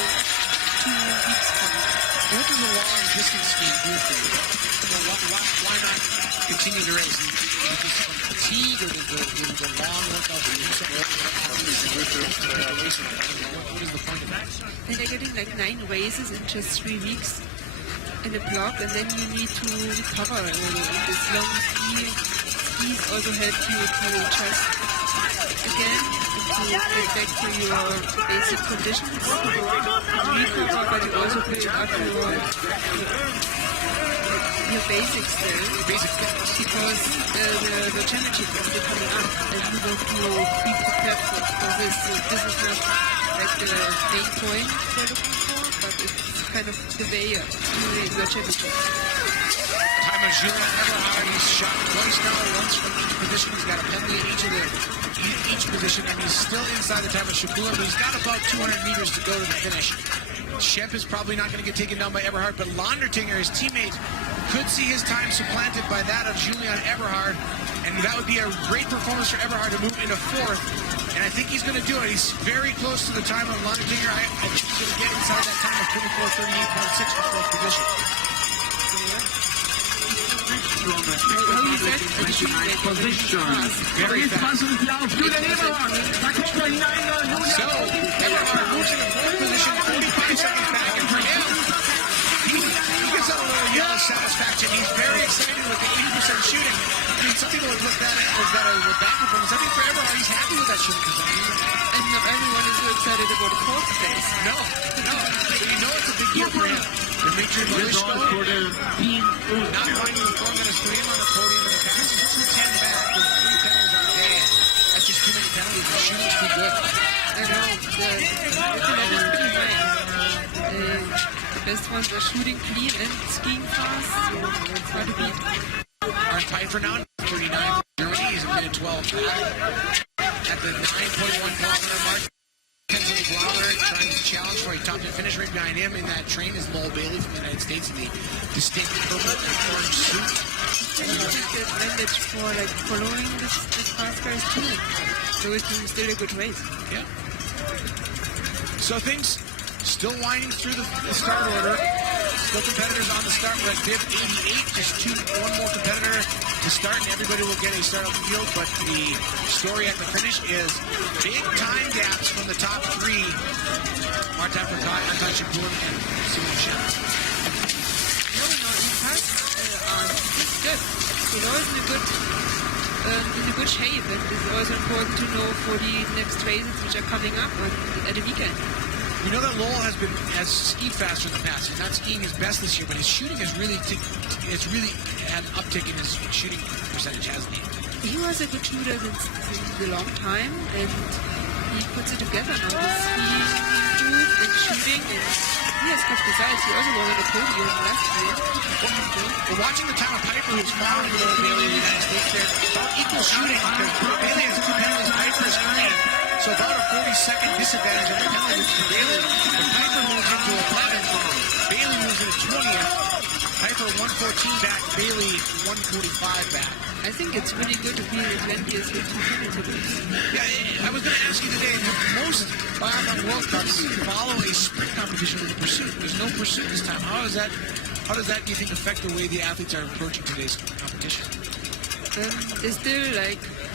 2 weeks coming. What does a long distance ski do for you? Why not continue to race? Is it just fatigue, or does the long workout do something? What is the point of that? And they're getting like 9 races in just 3 weeks in a block, and then you need to recover a little. And this long skis also help you to adjust again and to get back to your basic conditions. Recover, but you also build up your basics there. Because the championship is still coming up, and you want to be prepared for this. So this is not like the main point they're looking for, but it's kind of the way to the championship. Time of Julian Eberhard. He's shot twice now, once from each position. He's got a penalty in each position, and he's still inside the time of Shipulin, but he's got about 200 meters to go to the finish. Schempp is probably not going to get taken down by Eberhard, but Landertinger, his teammate, could see his time supplanted by that of Julian Eberhard, and that would be a great performance for Eberhard to move into 4th, and I think he's going to do it. He's very close to the time of Landertinger. I think he's going to get inside that time of 24:38.6 for 4th position. Very fast. So, Eberhard moves into 4th position, 45 seconds back, and for him, he gets a little yellow satisfaction. He's very excited with the 80% shooting. I mean, some people would look at it as a bad performance. I think for Eberhard, he's happy with that shooting percentage. And not everyone is so excited about the 4th place. No. So you know it's a big deal for him. They're Adrian Malishko, not finding the form that has put him on the podium in the past. He's 210 back with 3 penalties on the day. That's just too many penalties. The shooting's too good. I know, the level is pretty high. The best ones are shooting clean and skiing fast, so it's hard to beat. Our Pfeiffer now, 39 for Germany. He's a minute 12 back. At the 9.1 kilometer mark, Kensley Glauber trying to challenge for a top 10 finish. Right behind him in that train is Lowell Bailey from the United States in the distinct purple and orange suit. And you just get advantage for like following this fast guys too. So it's still a good race. Yeah. So things still winding through the start order. Still competitors on the start. We're at Div 88. Just one more competitor to start, and everybody will get a start on the field. But the story at the finish is big time gaps from the top 3. Martin Fourcade, Anton, Shipulin, and Simon Eder. No, in fact, it's good. So they're always in a good shape, and it's also important to know for the next races which are coming up at the weekend. We know that Lowell has skied faster in the past. He's not skiing his best this year, but his shooting has really had an uptick in his shooting percentage, hasn't he? He was a good shooter since a long time, and he puts it together now. He's good in shooting, and he has good results. He also won on the podium last year. We're watching the time of Piper, who's following Lowell Bailey in the United States there. About equal shooting, because Bailey has 2 penalties, Piper is clean. So about a 40-second disadvantage on the penalty for Bailey. But Piper moves into 11th. Bailey moves into 20th. Piper 114 back, Bailey 145 back. I think it's really good to be in the 20th with 2 penalties. Yeah, I was going to ask you today, most Biathlon World Cups follow a sprint competition with a pursuit. There's no pursuit this time. How does that, do you think, affect the way the athletes are approaching today's competition? They still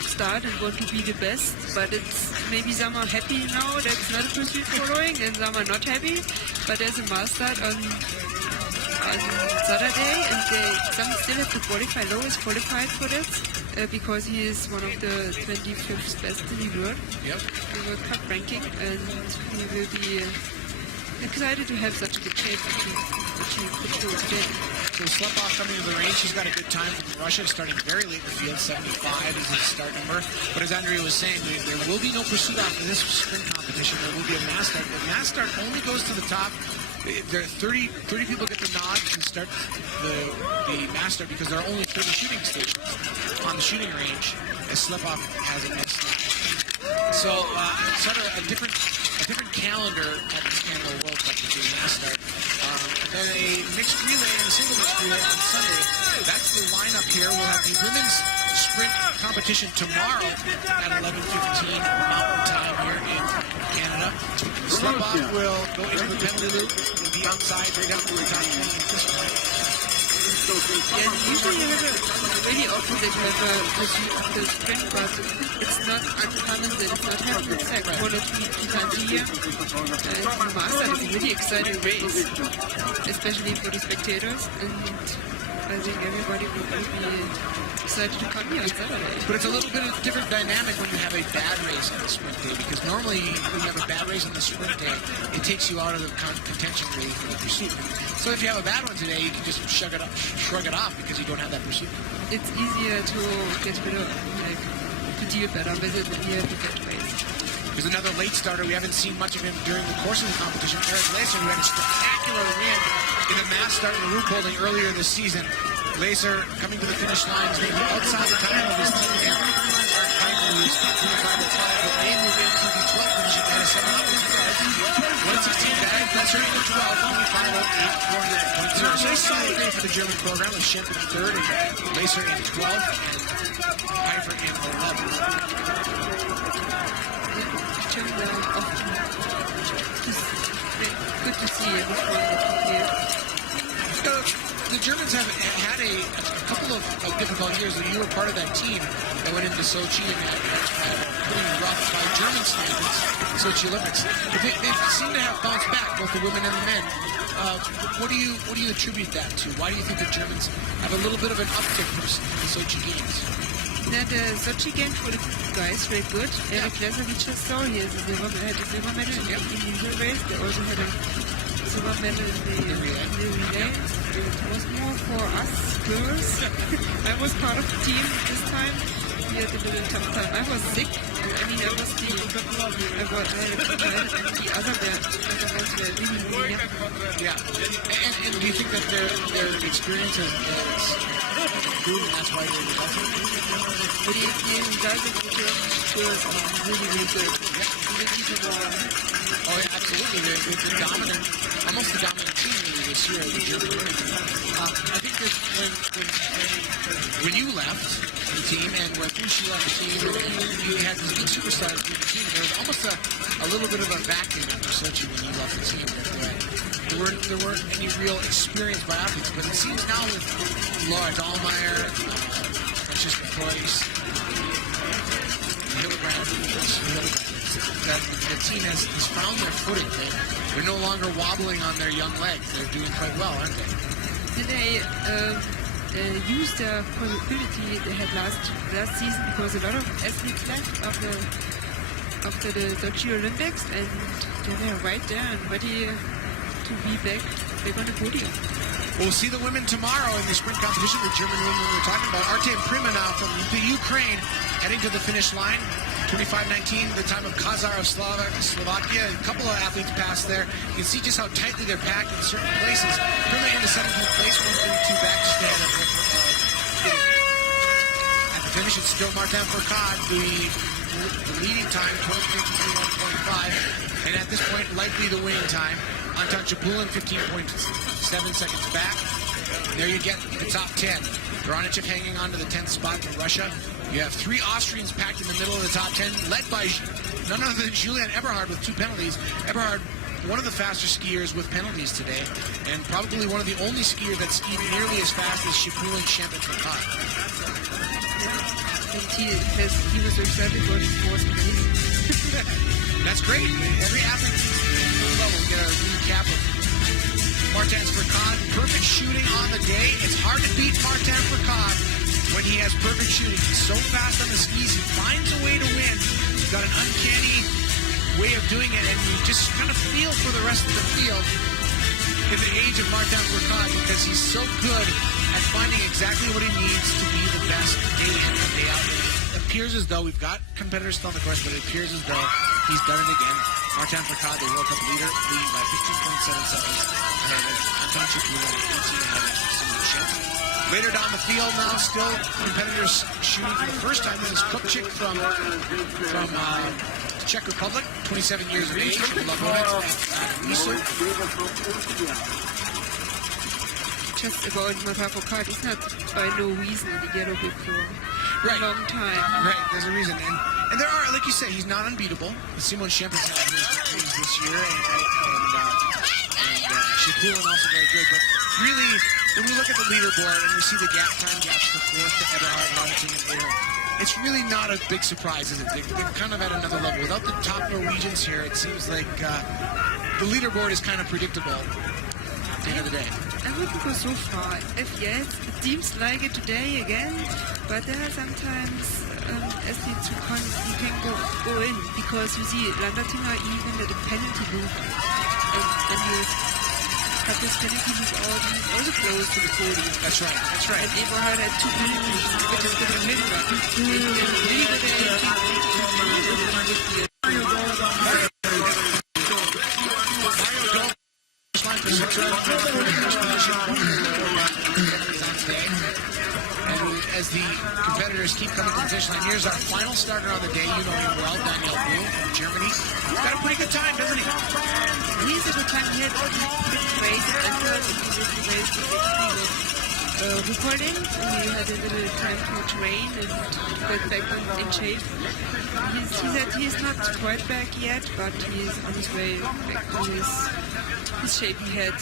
start and want to be the best, but it's maybe some are happy now that's not a pursuit following, and some are not happy. But there's a mass start on Saturday, and some still have to qualify. Low is qualified for this because he is one of the 25th best in the world. Yep. The World Cup ranking, and he will be excited to have such a good shape that he could do today. So Schempp coming to the range, he's got a good time from Russia, starting very late in the field, 75 is his start number. But as Andrea was saying, there will be no pursuit after this sprint competition. There will be a mass start. The mass start only goes to the top. There are 30 people get the nod to start the mass start because there are only 30 shooting stations on the shooting range, as Schempp has a mass start. So sort of a different calendar at the Canmore World Cup to do mass start. Then a mixed relay and a single mixed relay on Sunday. That's the lineup here. We'll have the women's sprint competition tomorrow at 11:15 Mountain Time here in Canada. Schempp will go into the penalty loop. Will be outside right up to the top. Yeah, usually you have really often that you have a sprint, but it's not uncommon that it's not happening. It's like 1 or 2 times a year. The Master is a really exciting race, especially for the spectators, and I think everybody will be excited to come here on Saturday. But it's a little bit of a different dynamic when you have a bad race on the sprint day, because normally when you have a bad race on the sprint day, it takes you out of the contention really for the pursuit. So if you have a bad one today, you can just shrug it off because you don't have that pursuit. It's easier to get rid of, to deal better with it when you have a bad race. There's another late starter. We haven't seen much of him during the course of the competition. Eric Laser, who had a spectacular win in a mass start in the Roop Holding earlier this season. Laser coming to the finish line is maybe outside the time of his teammate. Art Piper, who's 25.5, but they move into the 12th position at a 116 bag. That's right, the 12th, only 508.0. So a solid day for the German program with Schempp in 3rd and Laser in 12th and Piper in 11th. Good to see everyone here. The Germans have had a couple of difficult years. You were part of that team that went into Sochi and had pretty rough German standards Sochi Olympics. But they seem to have bounced back, both the women and the men. What do you attribute that to? Why do you think the Germans have a little bit of an uptick from the Sochi Games? The Sochi Games for the guys were good. Eric Lesser, we just saw, he had a silver medal in the individual race. They also had a silver medal in the relay. It was more for us girls. I was part of the team this time. We had a little tough time. I was sick. I mean, I was the and the other ones were really young. Yeah. And do you think that their experience has improved and that's why they're developing? But the results of the girls are really, really good. Yeah. They keep it warm. Oh, yeah, absolutely. They're dominant, almost the dominant team really this year, the German women's team. I think that when you left the team and when Fushi left the team, you had these big superstars in the team. There was almost a little bit of a vacuum for Sochi when you left the team. There weren't any real experienced biathletes, but it seems now with Laura Dahlmeyer, Francesca Preuss, that the team has found their footing. They're no longer wobbling on their young legs. They're doing quite well, aren't they? Did they use the possibility they had last season, because a lot of athletes left after the Sochi Olympics, and they were right there and ready to be back on the podium. We'll see the women tomorrow in the sprint competition. The German women we were talking about. Artem Primina from the Ukraine heading to the finish line. 25:19, the time of Kazar of Slovakia. A couple of athletes passed there. You can see just how tightly they're packed in certain places. Primina into 17th place, 132 back, just ahead of at the finish, it's still Martin Fourcade, the leading time, 23:21.5. And at this point, likely the winning time. Anton Shipulin, 15.7 seconds back. There you get the top 10. Veronichev hanging on to the 10th spot from Russia. You have 3 Austrians packed in the middle of the top 10, led by none other than Julian Eberhard with 2 penalties. Eberhard, one of the faster skiers with penalties today, and probably one of the only skiers that's skied nearly as fast as Shipulin, Schempp, and Fourcade. And he was excited for his fourth place. That's great. Every athlete will get a recap of Martin Fourcade. Perfect shooting on the day. It's hard to beat Martin Fourcade when he has perfect shooting. He's so fast on the skis. He finds a way to win. He's got an uncanny way of doing it, and you just kind of feel for the rest of the field in the age of Martin Fourcade, because he's so good at finding exactly what he needs to be the best day in and day out. It appears as though we've got competitors still on the course, but it appears as though he's done it again. Martin Fourcade, the World Cup leader, leading by 15.7 seconds ahead of Anton Shipulin, 18 ahead of Simon Eder. Later down the field now, still competitors shooting for the first time. This is Kupchik from Czech Republic, 27 years of age, from Just about Martin Fourcade, it's not by no reason the yellow before. Right. A long time. Right, there's a reason. And there are, like you say, he's not unbeatable. Simon Schempp has had his victories this year, and Shipulin also very good. But really, when we look at the leaderboard and we see the time gaps to fourth to Eberhard, Landertinger, and Eder, it's really not a big surprise, is it? They're kind of at another level. Without the top Norwegians here, it seems like the leaderboard is kind of predictable at the end of the day. I wouldn't go so far. If yes, it seems like it today again, but there are sometimes athletes who can go in, because you see Landertinger even at the penalty loop, and he cut this penalty loop out, he's also close to the podium. That's right, that's right. And Eberhard had 2 penalties, which is good in Midway. As the competitors keep coming to the finish line, here's our final starter on the day. You know him well, Daniel Blum from Germany. He's got a pretty good time, doesn't he? He's a good time. He had a good race at Anton, and he was recording. He had a little time to train and get back in shape. He said he's not quite back yet, but he's on his way back to his shape he had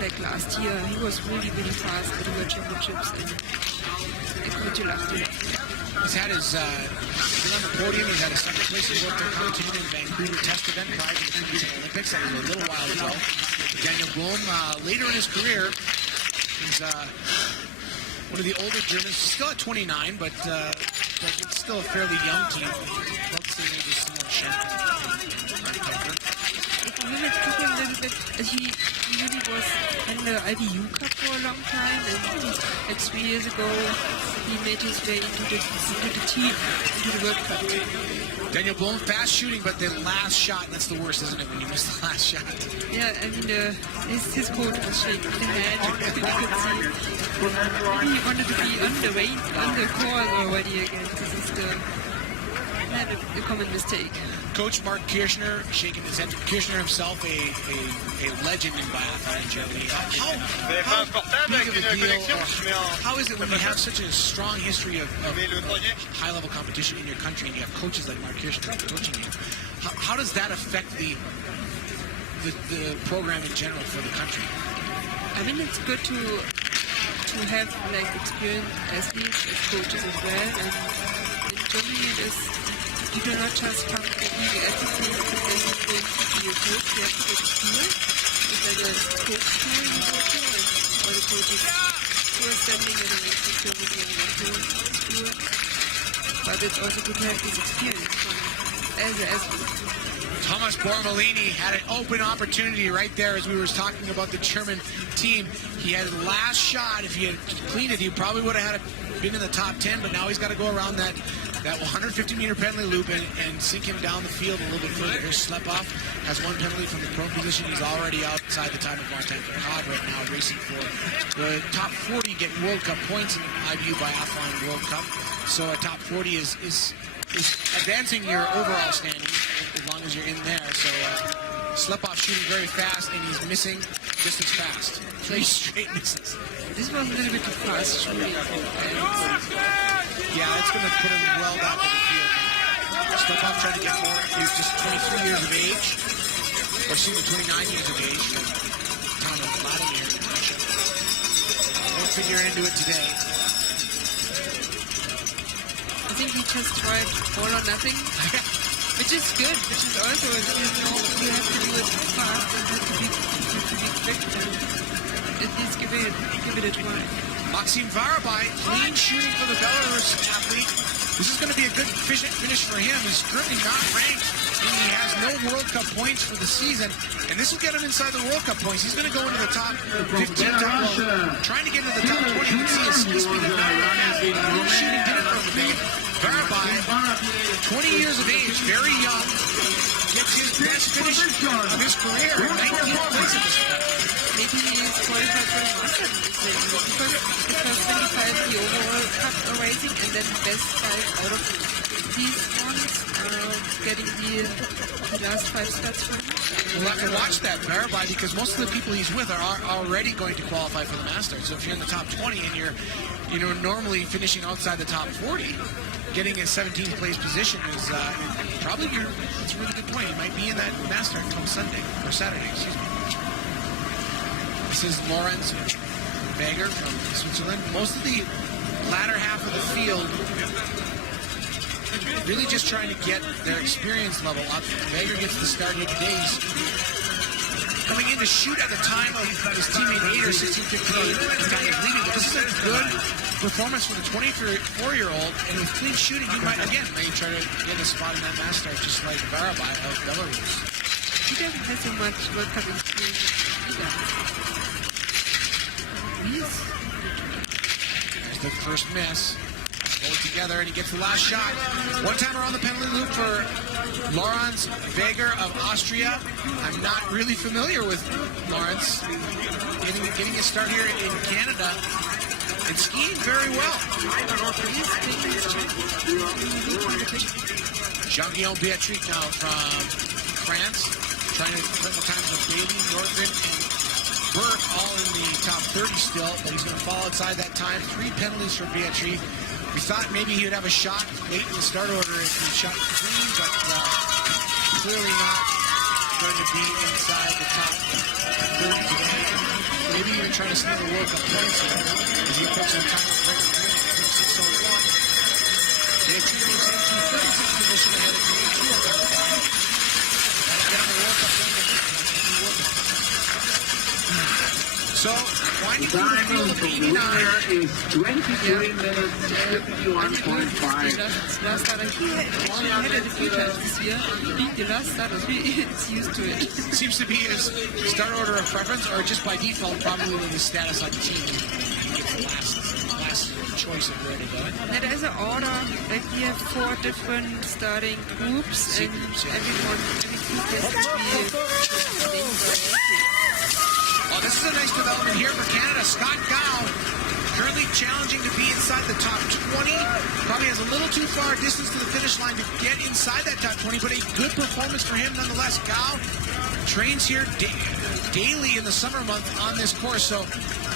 back last year. He was really, really fast at the World Championships, and he's had his been on the podium. He's had a second place in World Cup competition in Vancouver test event prior to the Olympics. That was a little while ago. Daniel Blum, later in his career, he's one of the older Germans, still at 29, but it's still a fairly young team. About the same age as Simon Schempp. really took him a little bit. He really was in the IBU Cup for a long time, and like 3 years ago he made his way into the team, into the World Cup team. Daniel Bohm, fast shooting, but the last shot, that's the worst, isn't it, when you miss the last shot? Yeah, I mean, his coach was shaking the hand. You could see. Maybe he wanted to be on the court already again. This is the common mistake. Coach Mark Kirchner shaking his head. Kirchner himself, a legend in biathlon in Germany. How is it when you have such a strong history of high-level competition in your country and you have coaches like Mark Kirchner coaching you? How does that affect the program in general for the country? I mean, it's good to have like experienced athletes as coaches as well. And in Germany, it is. You do not just come to being an athlete because you're going to be a coach. You have to go to school. It's like a coach school you go to, and all the coaches who are standing in Germany and went to school. But it's also good to have this experience as an athlete. Thomas Bormolini had an open opportunity right there as we were talking about the German team. He had the last shot. If he had cleaned it, he probably would have been in the top 10, but now he's got to go around that 150-meter penalty loop and sink him down the field a little bit further. Here's Schleppoff, has one penalty from the prone position. He's already outside the time of Martin Fourcade right now, racing for the top 40, getting World Cup points in the IBU Biathlon World Cup. So a top 40 is advancing your overall standing as long as you're in there. So Schleppoff shooting very fast, and he's missing just as fast. 3 straight misses. This was a little bit too fast shooting. Yeah, it's going to put him well back in the field. Schleppoff trying to get more. He's just 23 years of age, or excuse me, 29 years of age. Time of Vladimir. Won't figure into it today. I think he just tried all or nothing, which is good, which is also, you have to do it fast and have to be quick and at least give it a try. Maxim Varabai, clean shooting for the Belarus athlete. This is going to be a good finish for him. He's currently not ranked, and he has no World Cup points for the season. And this will get him inside the World Cup points. He's going to go into the top 15, trying to get into the top 20. You can see his skill speed is not clean shooting did it from the big. Varabai, 20 years of age, very young, gets his best finish of his career, 19th place at this point. Maybe he is qualified for the master because 25 the overall cup racing and then best 5 out of these ones getting the last 5 spots for him. We'll have to watch that, Varabai, because most of the people he's with are already going to qualify for the Masters. So if you're in the top 20 and you're normally finishing outside the top 40, getting a 17th place position is probably that's a really good point. He might be in that Master come Sunday or Saturday, excuse me. This is Lorenz Bager from Switzerland. Most of the latter half of the field really just trying to get their experience level up. Bager gets the start here today. He's coming in to shoot at the time of his teammate Eder, 16:58. He's kind of leading. This is a good performance for the 24-year-old, and with clean shooting, he might try to get a spot in that Master, just like Varabai of Belarus. He doesn't have so much World Cup experience either. There's the first miss. Hold together, and he gets the last shot. One-timer on the penalty loop for Lorenz Bager of Austria. I'm not really familiar with Lorenz. Getting his start here in Canada and skiing very well. Jean-Guillaume Beatrice now from France, trying to put the times of Bailey, Nordgren, Burke all in the top 30 still, but he's going to fall outside that time. 3 penalties for Beatrice. We thought maybe he would have a shot late in the start order if he shot clean, but clearly not going to be inside the top 30 today. Maybe even trying to sneak the World Cup points as he approaches the time of record 6:01. Beatrice moves into 36th position ahead of Canadian. Get on the World Cup. So, winding through the Time field of of the 89. winner is 23 minutes, 51.5. Last starter, he had it a few times this year. Being the last starter, it's used to it. Seems to be his start order of preference, or just by default, probably with his status on the team. He gets the last choice of where to go. There is an order, like we have 4 different starting groups, and every group has to be Oh, this is a nice development here for Canada. Scott Gow currently challenging to be inside the top 20. Probably has a little too far distance to the finish line to get inside that top 20, but a good performance for him nonetheless. Gow trains here daily in the summer month on this course, so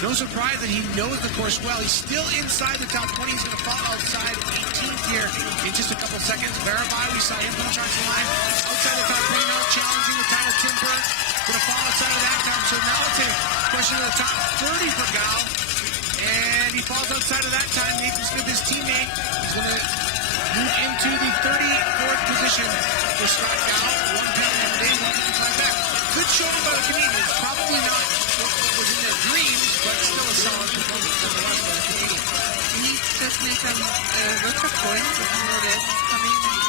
no surprise that he knows the course well. He's still inside the top 20. He's going to fall outside 18th here in just a couple seconds. Verify, we saw him punch on the line. Outside the top 20 now, challenging the time of Tim Burke. Going to fall outside of that time, so now it's a question of the top 30 for Gow. And he falls outside of that time. Nathan Smith, his teammate, is going to move into the 34th position for Scott Gow. 1 penalty on the day, 155 back. Good showing by the Canadians. Probably not what was in their dreams, but still a solid performance nonetheless by the Canadians. He just made some World Cup points, if you know that coming into.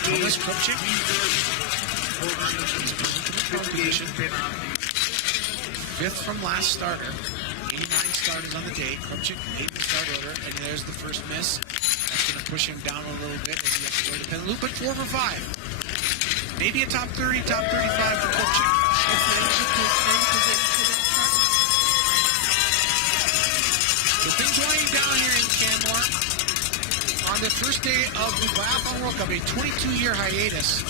Thomas Kopchik. Fifth from last starter. 89 starters on the day. Kopchik made the start order, and there's the first miss. That's going to push him down a little bit as he has to go to the pen loop, but 4 for 5. Maybe a top 30, top 35 for Kopchik. So things winding down here in Canmore. On the first day of the Biathlon World Cup, a 22-year hiatus.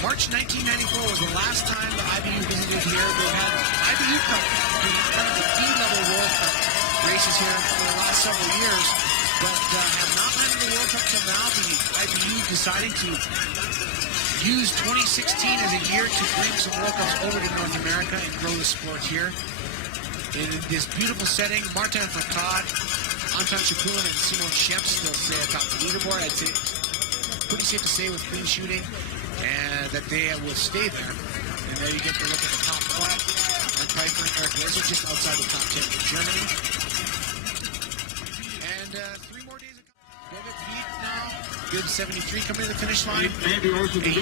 March 1994 was the last time the IBU visited here. They've had IBU Cup being part of the B-level World Cup races here for the last several years, but have not been to the World Cup till now. The IBU decided to use 2016 as a year to bring some World Cups over to North America and grow the sport here. In this beautiful setting, Martin Fourcade, Anton, Shipulin, and Simon Schempp still stay atop the leaderboard. I'd say pretty safe to say with clean shooting and that they will stay there. And there you get to look at the top 20. And Piper and Eric Glazer just outside the top 10 in Germany. And 3 more days ago. Dominik now, good 73 coming to the finish line. A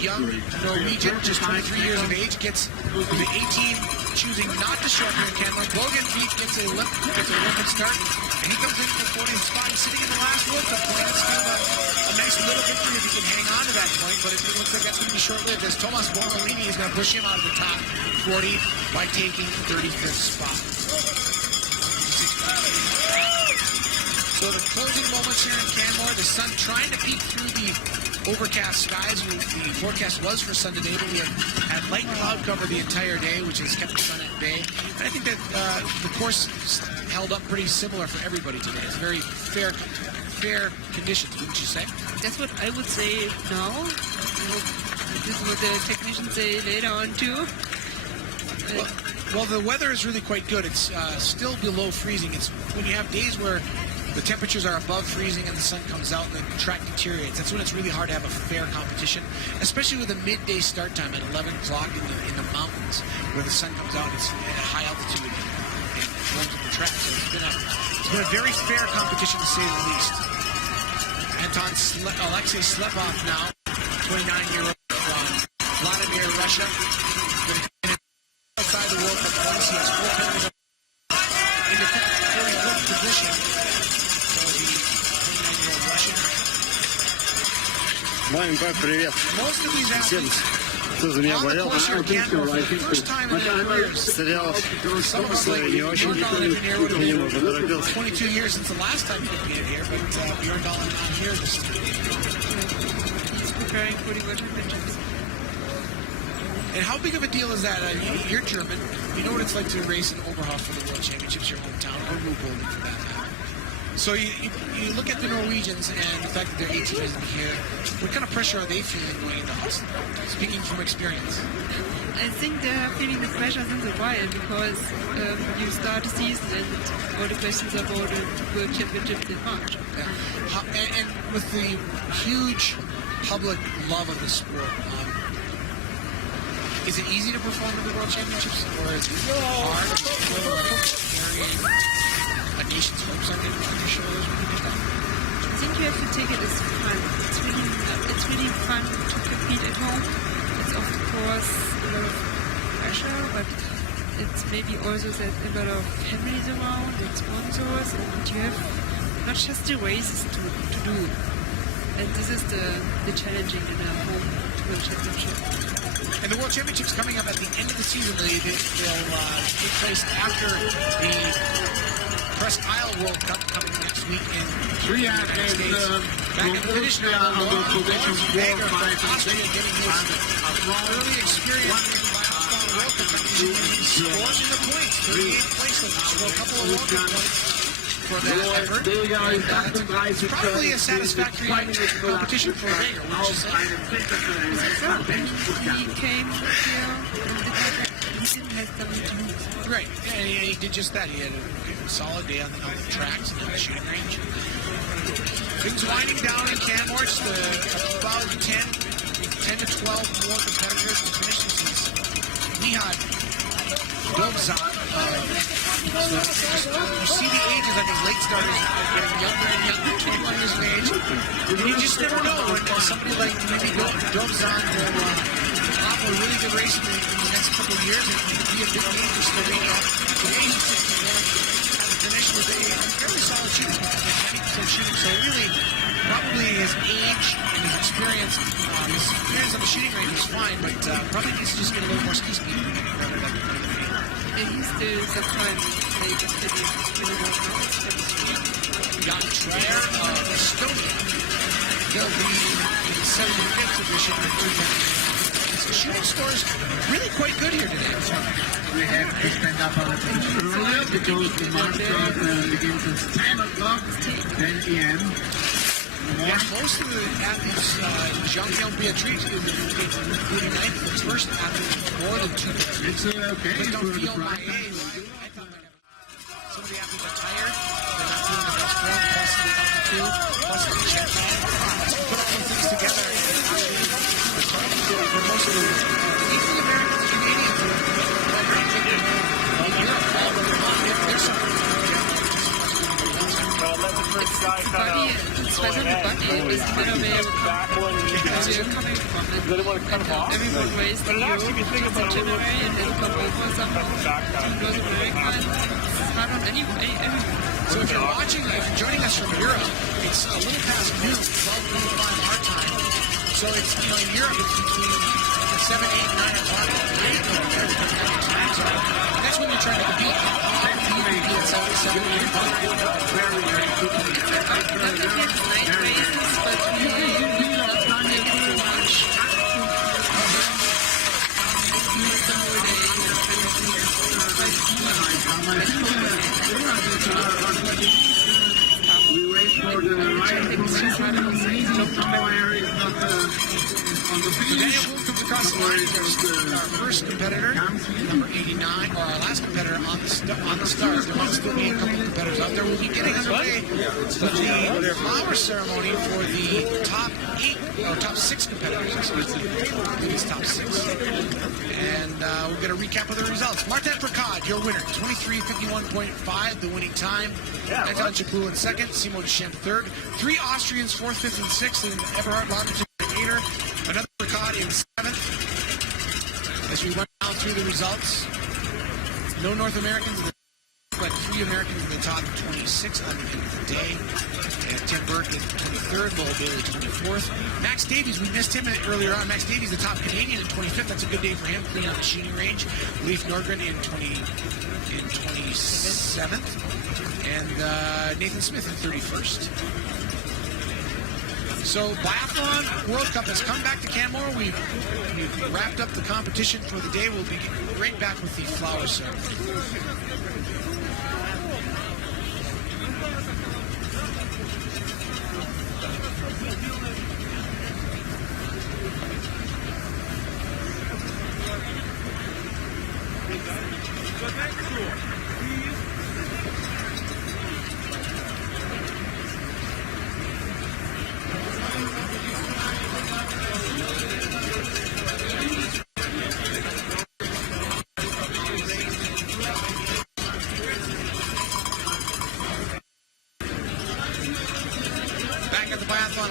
young Norwegian, just 23 years of age, gets the A-team choosing not to show up here in Canmore. Bogan Beat gets a Olympic start, and he comes in for 40th spot. He's sitting in the last World Cup point. It's kind of a nice little victory if he can hang on to that point, but it looks like that's going to be short-lived as Tomas Borrolini is going to push him out of the top 40 by taking 35th spot. So the closing moments here in Canmore, the sun trying to peek through the overcast skies. The forecast was for sun today, but we have had light cloud cover the entire day, which has kept the sun at bay. And I think that the course held up pretty similar for everybody today. It's very fair conditions, wouldn't you say? That's what I would say now. This is what the technicians say later on too. Well, the weather is really quite good. It's still below freezing. It's when you have days where the temperatures are above freezing and the sun comes out and the track deteriorates. That's when it's really hard to have a fair competition, especially with a midday start time at 11 o'clock in the mountains where the sun comes out. It's at a high altitude and warms up the track. So it's been a very fair competition to say the least. Anton Alexei Slepov now, 29-year-old from Vladimir, Russia. Outside the World Cup once, he has 4 penalties in the 44th position. Маленький привет. Most of these athletes Кто за меня болел? first time in their careers. Стрелял. Some of us like Не очень. Bjorndalen Немного торопился. 22 years since the last time he competed here, but Bjorndalen not here this time. He's preparing for the World Championships. And how big of a deal is that? I mean, you're German. You know what it's like to race in Oberhof for the World Championships, your hometown, or Ruhpolding for that matter. So you look at the Norwegians and the fact that their A-team isn't here. What kind of pressure are they feeling going into Oslo? Speaking from experience. I think they are feeling the pressure since a while because you start the season and all the questions about the World Championships in March. Yeah. And with the huge public love of the sport, Is it easy to perform at the World Championships, or is it hard carrying a nation's hopes on your shoulders when you do that? I think you have to take it as fun. It's really fun to compete at home. It's of course a lot of pressure, but it's maybe also that a lot of families around and sponsors, and you have not just the races to do. And this is the challenging in a home World Championship. And the World Championships coming up at the end of the season. They'll take place after the Presque Isle World Cup coming next week in Three the United athletes States. Back in the finish line, positions 4, 5, and 6. Austria getting his early experience in the Biathlon World Cup competition. Scored in the points, 38th place, so a couple of World Cup points for that effort. It's probably a satisfactory competition for Vega, which is He came here, he didn't have something to do. right. And he did just that. He had a solid day on the tracks and on the shooting range. Things winding down in Canmore. It's about 10 to 12 more competitors to finish. This is Mihad Dobzak. You see the ages on these late starters getting younger and younger, 21 years of age. And you just never know when somebody like maybe Dobzak will have a really good race in the next couple of years and be a big name for Slovenia. Today he's 61, finished with a fairly solid shooting, 90% shooting. So really, probably his age and his experience on the shooting range is fine, but probably needs to just get a little more ski speed rather than And he's still sometimes late in the Jan Trier of Estonia. They'll be in the 75th edition. The shooting score is really quite good here today. We have to stand up a little earlier because the march begins at 10 o'clock, 10 a.m. Yeah, most of the athletes, Jean-Pierre Beatrice is including ninth for his first athlete, more than 2 minutes. It's okay Just don't for the feel my pride. age. Some of the athletes are tired. They're not doing the best form, plus the altitude, plus the jet lag. So put all those things together and for most of the even the Americans and Canadians are in Europe, all over the month. They're suffering. It's whether the body is where we are coming from. Everyone raised in Europe just in January and then come over some to North America. It's hard on anyone. So if you're watching, if you're joining us from Europe, it's a little past noon, 12:45 our time. So it's, in Europe, it's between 7, 8, 9 o'clock at night. That's when you're trying to compete. At 7, 8 o'clock. Not against night races, but we not make too much. We wait for the right position. Our area is not on the So Daniel finish. Boone comes across the line. Our first competitor, number 89, or our last competitor on the start. There might still be a couple of competitors out there. We'll be getting underway the flower ceremony for the top 8 or top 6 competitors. So it's the top 6. And we'll get a recap of the results. Martin Fourcade, your winner, 23:51.5, the winning time. Anton Shipulin second, Simon Schempp third. 3 Austrians, 4th, 5th, and 6th, and Eberhard, Landertinger, and Eder. Another Fourcade in 7th. As we went down through the results, no North Americans, but 3 Americans in the top 26 on the day. And Tim Burke in 23rd, Lowell Bailey 24th. Max Davies, we missed him earlier on. Max Davies, the top Canadian in 25th. That's a good day for him, clean out the shooting range. Leif Nordgren in 27th. And Nathan Smith in 31st. So Biathlon World Cup has come back to Canmore. We've wrapped up the competition for the day. We'll be right back with the flower ceremony.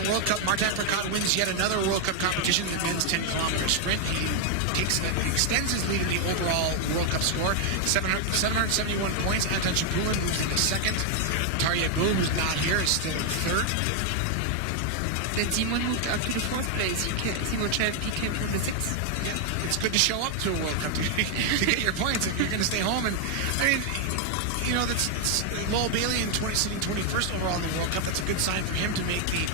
Biathlon World Cup, Martin Fourcade wins yet another World Cup competition, the men's 10-kilometer sprint. He extends his lead in the overall World Cup score, 771 points. Anton Shipulin moves into second. Tarjei Bø, who's not here, is still in third. Then Simon moved up to the fourth place. Simon Schempp, he came from the sixth. Yeah, it's good to show up to a World Cup to get your points if you're going to stay home. And I mean, you know, that's Lowell Bailey sitting 21st overall in the World Cup. That's a good sign for him to make the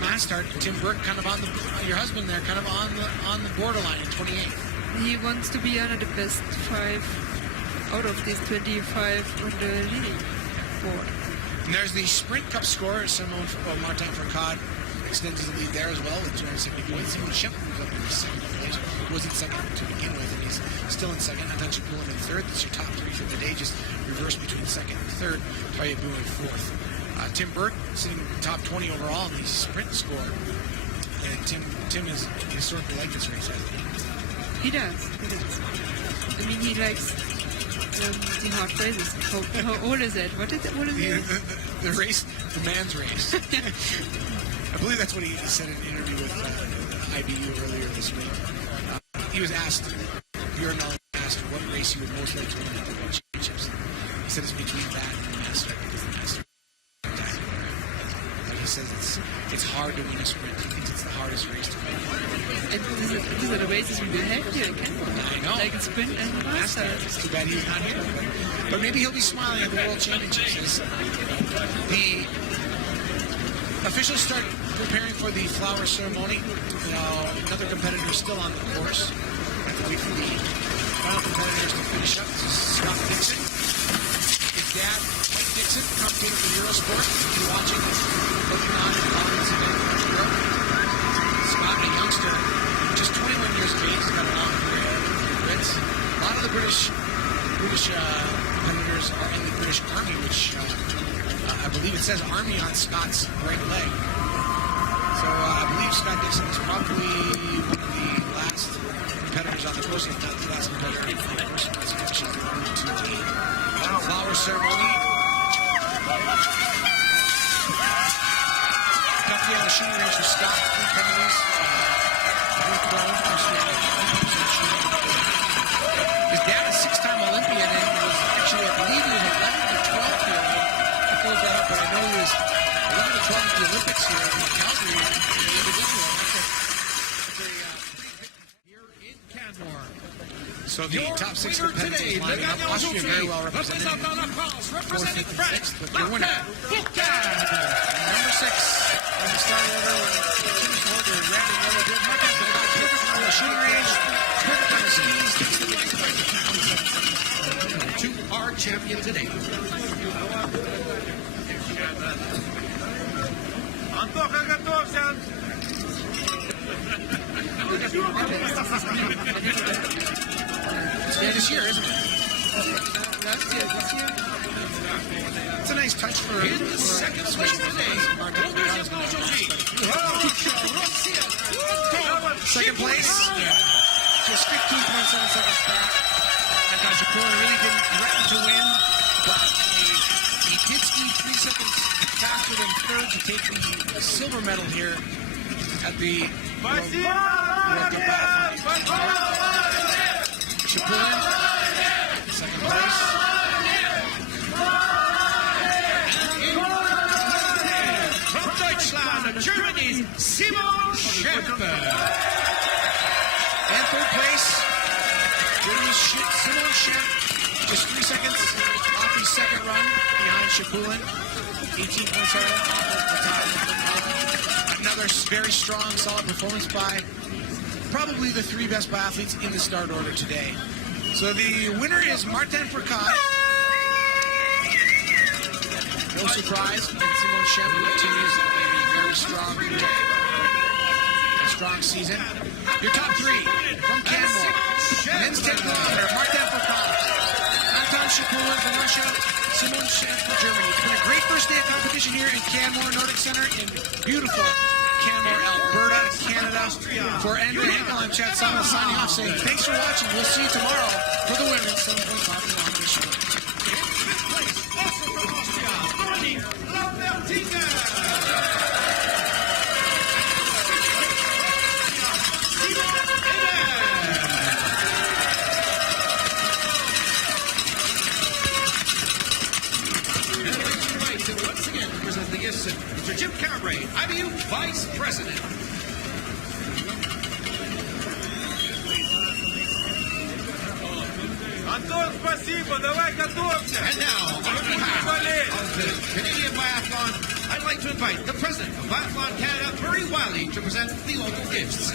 mass start. Tim Burke kind of on your husband there, kind of on the borderline at 28. He wants to be under the best 5 out of these 25 on the leading board. And there's the Sprint Cup score. Martin Fourcade extends his lead there as well with 270 points. Simon Schempp moves up into second place. Was in second to begin with, and he's still in second. Anton Shipulin in third. That's your top three for the day, just reversed between second and third. Tarjei Bø in fourth. Tim Burke sitting top 20 overall in the sprint score. And Tim is historically like this race, hasn't he? He does. I mean, he likes the hard races. How old is it? What is it? The race, the man's race. I believe that's what he said in an interview with IBU earlier this week. He was asked, Björn Nolling asked what race he would most like to win at the World Championships. He said it's between that and the Master, because the Master he says it's hard to win a sprint. He thinks it's the hardest race to win. And these are the races we will have here in Canmore. I know. Like a sprint and a master. It's too bad he's not here. But maybe he'll be smiling at the World Championships. The officials start preparing for the flower ceremony. Another competitor is still on the course. We have to wait for the final competitors to finish up. This is Scott Dixon. His dad, Mike Dixon, commentator for Eurosport. If you're watching, looking on in the audience in Europe. Scott, a youngster, just 21 years of age, has got a long career in the Brits. A lot of the British competitors are in the British Army, which I believe it says Army on Scott's right leg. So I believe Scott Dixon is probably one of the last competitors on the course, if not the last competitor on the course. That's officially moved to the flower ceremony. Duffy on the shooting range for Scott, 3 penalties. His dad is a 6-time Olympian and was actually, I believe he was 11th or 12th here. I pulled that up, but I know he was 11th or 12th at the Olympics here in Calgary in the individual. Here in Canmore. So the top 6 competitors lining up. Austria very well represented. Representing France, Number 6 on the start order when it continues to hold their ground and never did. Martin Fourcade perfect on the shooting range, perfect on the skis. to our champion today. Anton, готовься! It's this year, isn't it? Last year, this year. It's a nice touch for In the second place today, second place, just 15.7 seconds back. Anton Shipulin really didn't threaten to win, but he did ski 3 seconds faster than third to take the silver medal here at the World Cup Biathlon. Shipulin, second place. from Deutschland, Germany's Simon Schempp. And third place, Germany's Simon Schempp, just 3 seconds off his second run behind Shipulin. 18.7 off the top. Another very strong, solid performance by probably the 3 best biathletes in the start order today. So the winner is Martin Fourcade. No surprise, Simon Schempp continues a very strong season. Your top 3 from Canmore. Men's 10-kilometer, Martin Fourcade. Anton Shipulin from Russia, Simon Schempp from Germany. It's been a great first day of competition here in Canmore Nordic Center in beautiful Canmore, Alberta, Canada. For Andrew Henkel, I'm Chad Sama signing off saying thanks for watching. We'll see you tomorrow for the women's 7.5 kilometer sprint. Dominik Landertinger! Антон, спасибо, давай готовься. And now, on behalf of the Canadian Biathlon, I'd like to invite the President of Biathlon Canada, Murray Wiley, to present the local gifts.